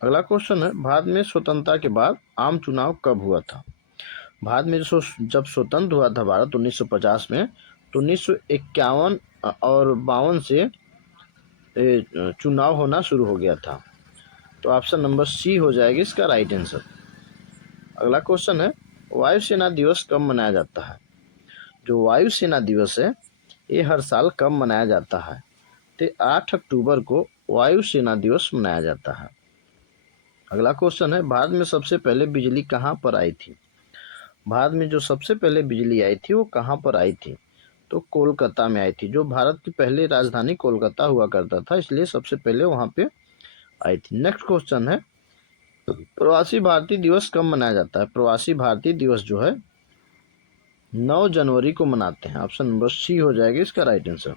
अगला क्वेश्चन है, भारत में स्वतंत्रता के बाद आम चुनाव कब हुआ था? भारत में जब स्वतंत्र हुआ था भारत 1950 में, तो 1951 और 52 से चुनाव होना शुरू हो गया था। तो ऑप्शन नंबर सी हो जाएगी इसका राइट आंसर। अगला क्वेश्चन है, वायुसेना दिवस कब मनाया जाता है? जो वायुसेना दिवस है ये हर साल कब मनाया जाता है? तो 8 अक्टूबर को वायुसेना दिवस मनाया जाता है। अगला क्वेश्चन है, भारत में सबसे पहले बिजली कहाँ पर आई थी? भारत में जो सबसे पहले बिजली आई थी वो कहाँ पर आई थी? तो कोलकाता में आई थी। जो भारत की पहली राजधानी कोलकाता हुआ करता था, इसलिए सबसे पहले वहाँ पे आई थी। नेक्स्ट क्वेश्चन है, प्रवासी भारतीय दिवस कब मनाया जाता है? प्रवासी भारतीय दिवस जो है 9 जनवरी को मनाते हैं। ऑप्शन नंबर सी हो जाएगी इसका राइट आंसर।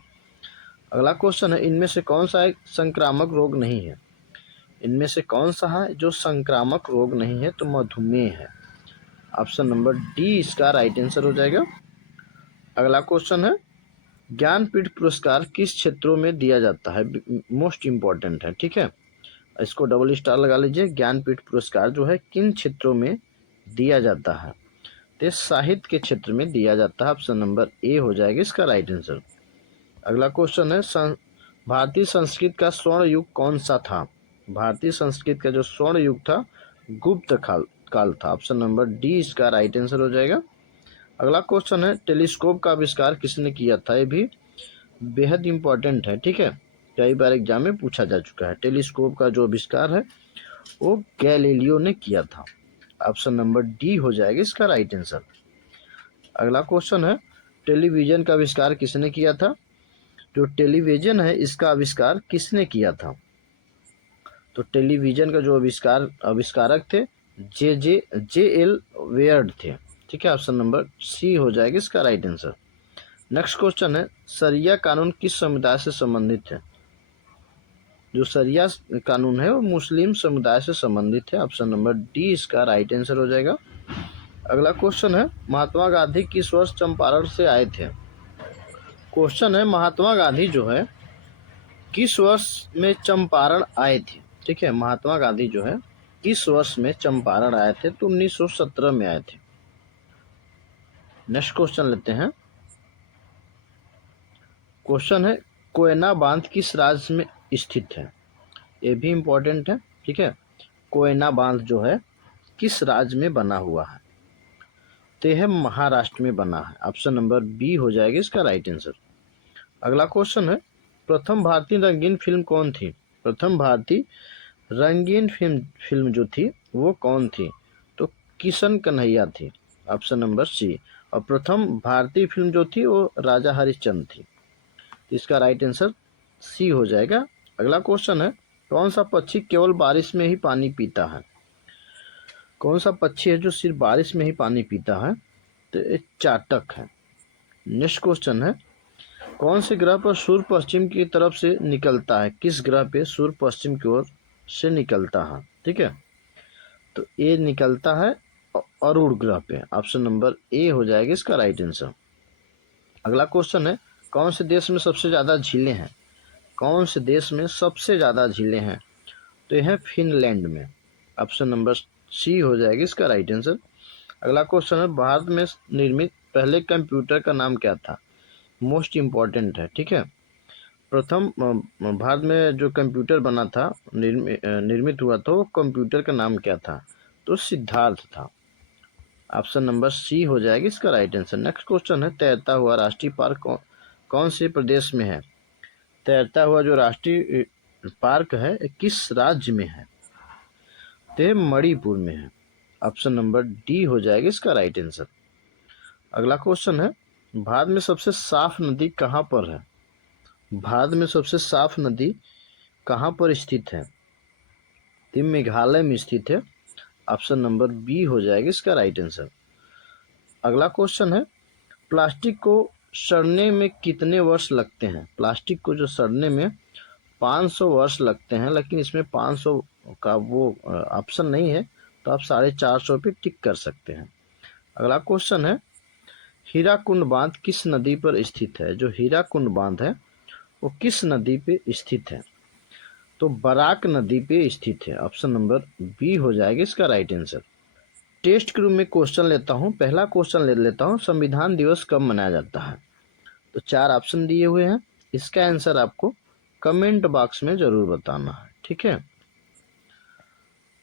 अगला क्वेश्चन है, इनमें से कौन सा एक संक्रामक रोग नहीं है? इनमें से कौन सा है जो संक्रामक रोग नहीं है? तो मधुमेह है। ऑप्शन नंबर डी इसका राइट आंसर हो जाएगा। अगला क्वेश्चन है, ज्ञानपीठ पुरस्कार किस क्षेत्रों में दिया जाता है? मोस्ट इम्पोर्टेंट है, ठीक है, इसको डबल स्टार लगा लीजिए। ज्ञानपीठ पुरस्कार जो है किन क्षेत्रों में दिया जाता है? तो साहित्य के क्षेत्र में दिया जाता है। ऑप्शन नंबर ए हो जाएगा इसका राइट आंसर। अगला क्वेश्चन है, भारतीय संस्कृत का स्वर्ण युग कौन सा था? भारतीय संस्कृत का जो स्वर्ण युग था गुप्त काल था। ऑप्शन नंबर डी इसका राइट आंसर हो जाएगा। अगला क्वेश्चन है, टेलीस्कोप का आविष्कार किसने किया था? ये भी बेहद इंपॉर्टेंट है, ठीक है, कई बार एग्जाम में पूछा जा चुका है। टेलीस्कोप का जो आविष्कार है वो गैलीलियो ने किया था। ऑप्शन नंबर डी हो जाएगा इसका राइट आंसर। अगला क्वेश्चन है, टेलीविजन का आविष्कार किसने किया था? जो टेलीविजन है इसका आविष्कार किसने किया था? तो टेलीविजन का जो आविष्कारक थे जे एल वेयर्ड थे। ठीक है, ऑप्शन नंबर सी हो जाएगा इसका राइट आंसर। नेक्स्ट क्वेश्चन है, शरिया कानून किस समुदाय से संबंधित है? जो शरिया कानून है वो मुस्लिम समुदाय से संबंधित है। ऑप्शन नंबर डी इसका राइट आंसर हो जाएगा। अगला क्वेश्चन है, महात्मा गांधी किस वर्ष चंपारण से आए थे? क्वेश्चन है, महात्मा गांधी जो है किस वर्ष में चंपारण आए थे? ठीक है, महात्मा गांधी जो है किस वर्ष में चंपारण आए थे? तो 1917 में आए थे। नेक्स्ट क्वेश्चन लेते हैं। क्वेश्चन है, कोयना बांध किस राज्य में स्थित है? ये भी इंपॉर्टेंट है, ठीक है, कोयना बांध जो है किस राज्य में बना हुआ है? तो यह महाराष्ट्र में बना है। ऑप्शन नंबर बी हो जाएगा इसका राइट आंसर। अगला क्वेश्चन है, प्रथम भारतीय रंगीन फिल्म कौन थी? प्रथम भारतीय रंगीन फिल्म जो थी वो कौन थी? तो किशन कन्हैया थी। Option number C. और प्रथम भारतीय फिल्म जो थी वो राजा हरिश्चंद्र थी। इसका राइट आंसर सी हो जाएगा। अगला क्वेश्चन है, कौन सा पक्षी केवल बारिश में ही पानी पीता है? कौन सा पक्षी है जो सिर्फ बारिश में ही पानी पीता है? तो ये चातक है। नेक्स्ट क्वेश्चन है, कौन से ग्रह पर सूर्य पश्चिम की तरफ से निकलता है? किस ग्रह पे सूर्य पश्चिम की ओर से निकलता है? ठीक है, तो ये निकलता है अरुण ग्रह पे। ऑप्शन नंबर ए हो जाएगा इसका राइट आंसर। अगला क्वेश्चन है, कौन से देश में सबसे ज्यादा झीलें हैं? कौन से देश में सबसे ज्यादा झीलें हैं? तो यह है फिनलैंड में। ऑप्शन नंबर सी हो जाएगी इसका राइट आंसर। अगला क्वेश्चन है, भारत में निर्मित पहले कंप्यूटर का नाम क्या था? मोस्ट इम्पॉर्टेंट है, ठीक है। प्रथम भारत में जो कंप्यूटर बना था, निर्मित हुआ था, वो कंप्यूटर का नाम क्या था? तो सिद्धार्थ था। ऑप्शन नंबर सी हो जाएगी इसका राइट आंसर। नेक्स्ट क्वेश्चन है, तैरता हुआ राष्ट्रीय पार्क कौन से प्रदेश में है? तैरता हुआ जो राष्ट्रीय पार्क है किस राज्य में है? तो मणिपुर में है। ऑप्शन नंबर डी हो जाएगा इसका राइट आंसर। अगला क्वेश्चन है, भारत में सबसे साफ नदी कहाँ पर है? भारत में सबसे साफ नदी कहाँ पर स्थित है? तो मेघालय में स्थित है। ऑप्शन नंबर बी हो जाएगा इसका राइट आंसर। अगला क्वेश्चन है, प्लास्टिक को सड़ने में कितने वर्ष लगते हैं? प्लास्टिक को जो सड़ने में 500 वर्ष लगते हैं, लेकिन इसमें 500 का वो ऑप्शन नहीं है, तो आप 450 पे टिक कर सकते हैं। अगला क्वेश्चन है, हीराकुंड बांध किस नदी पर स्थित है? जो हीराकुंड बांध है वो किस नदी पे स्थित है? तो बराक नदी पे स्थित है। ऑप्शन नंबर बी हो जाएगा इसका राइट आंसर। टेस्ट के रूप में क्वेश्चन लेता हूँ। पहला क्वेश्चन ले लेता हूँ, संविधान दिवस कब मनाया जाता है? तो 4 ऑप्शन दिए हुए हैं, इसका आंसर आपको कमेंट बॉक्स में जरूर बताना है, ठीक है।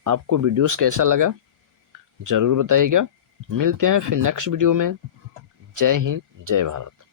आपको वीडियोस कैसा लगा जरूर बताइएगा। मिलते हैं फिर नेक्स्ट वीडियो में। जय हिंद, जय भारत।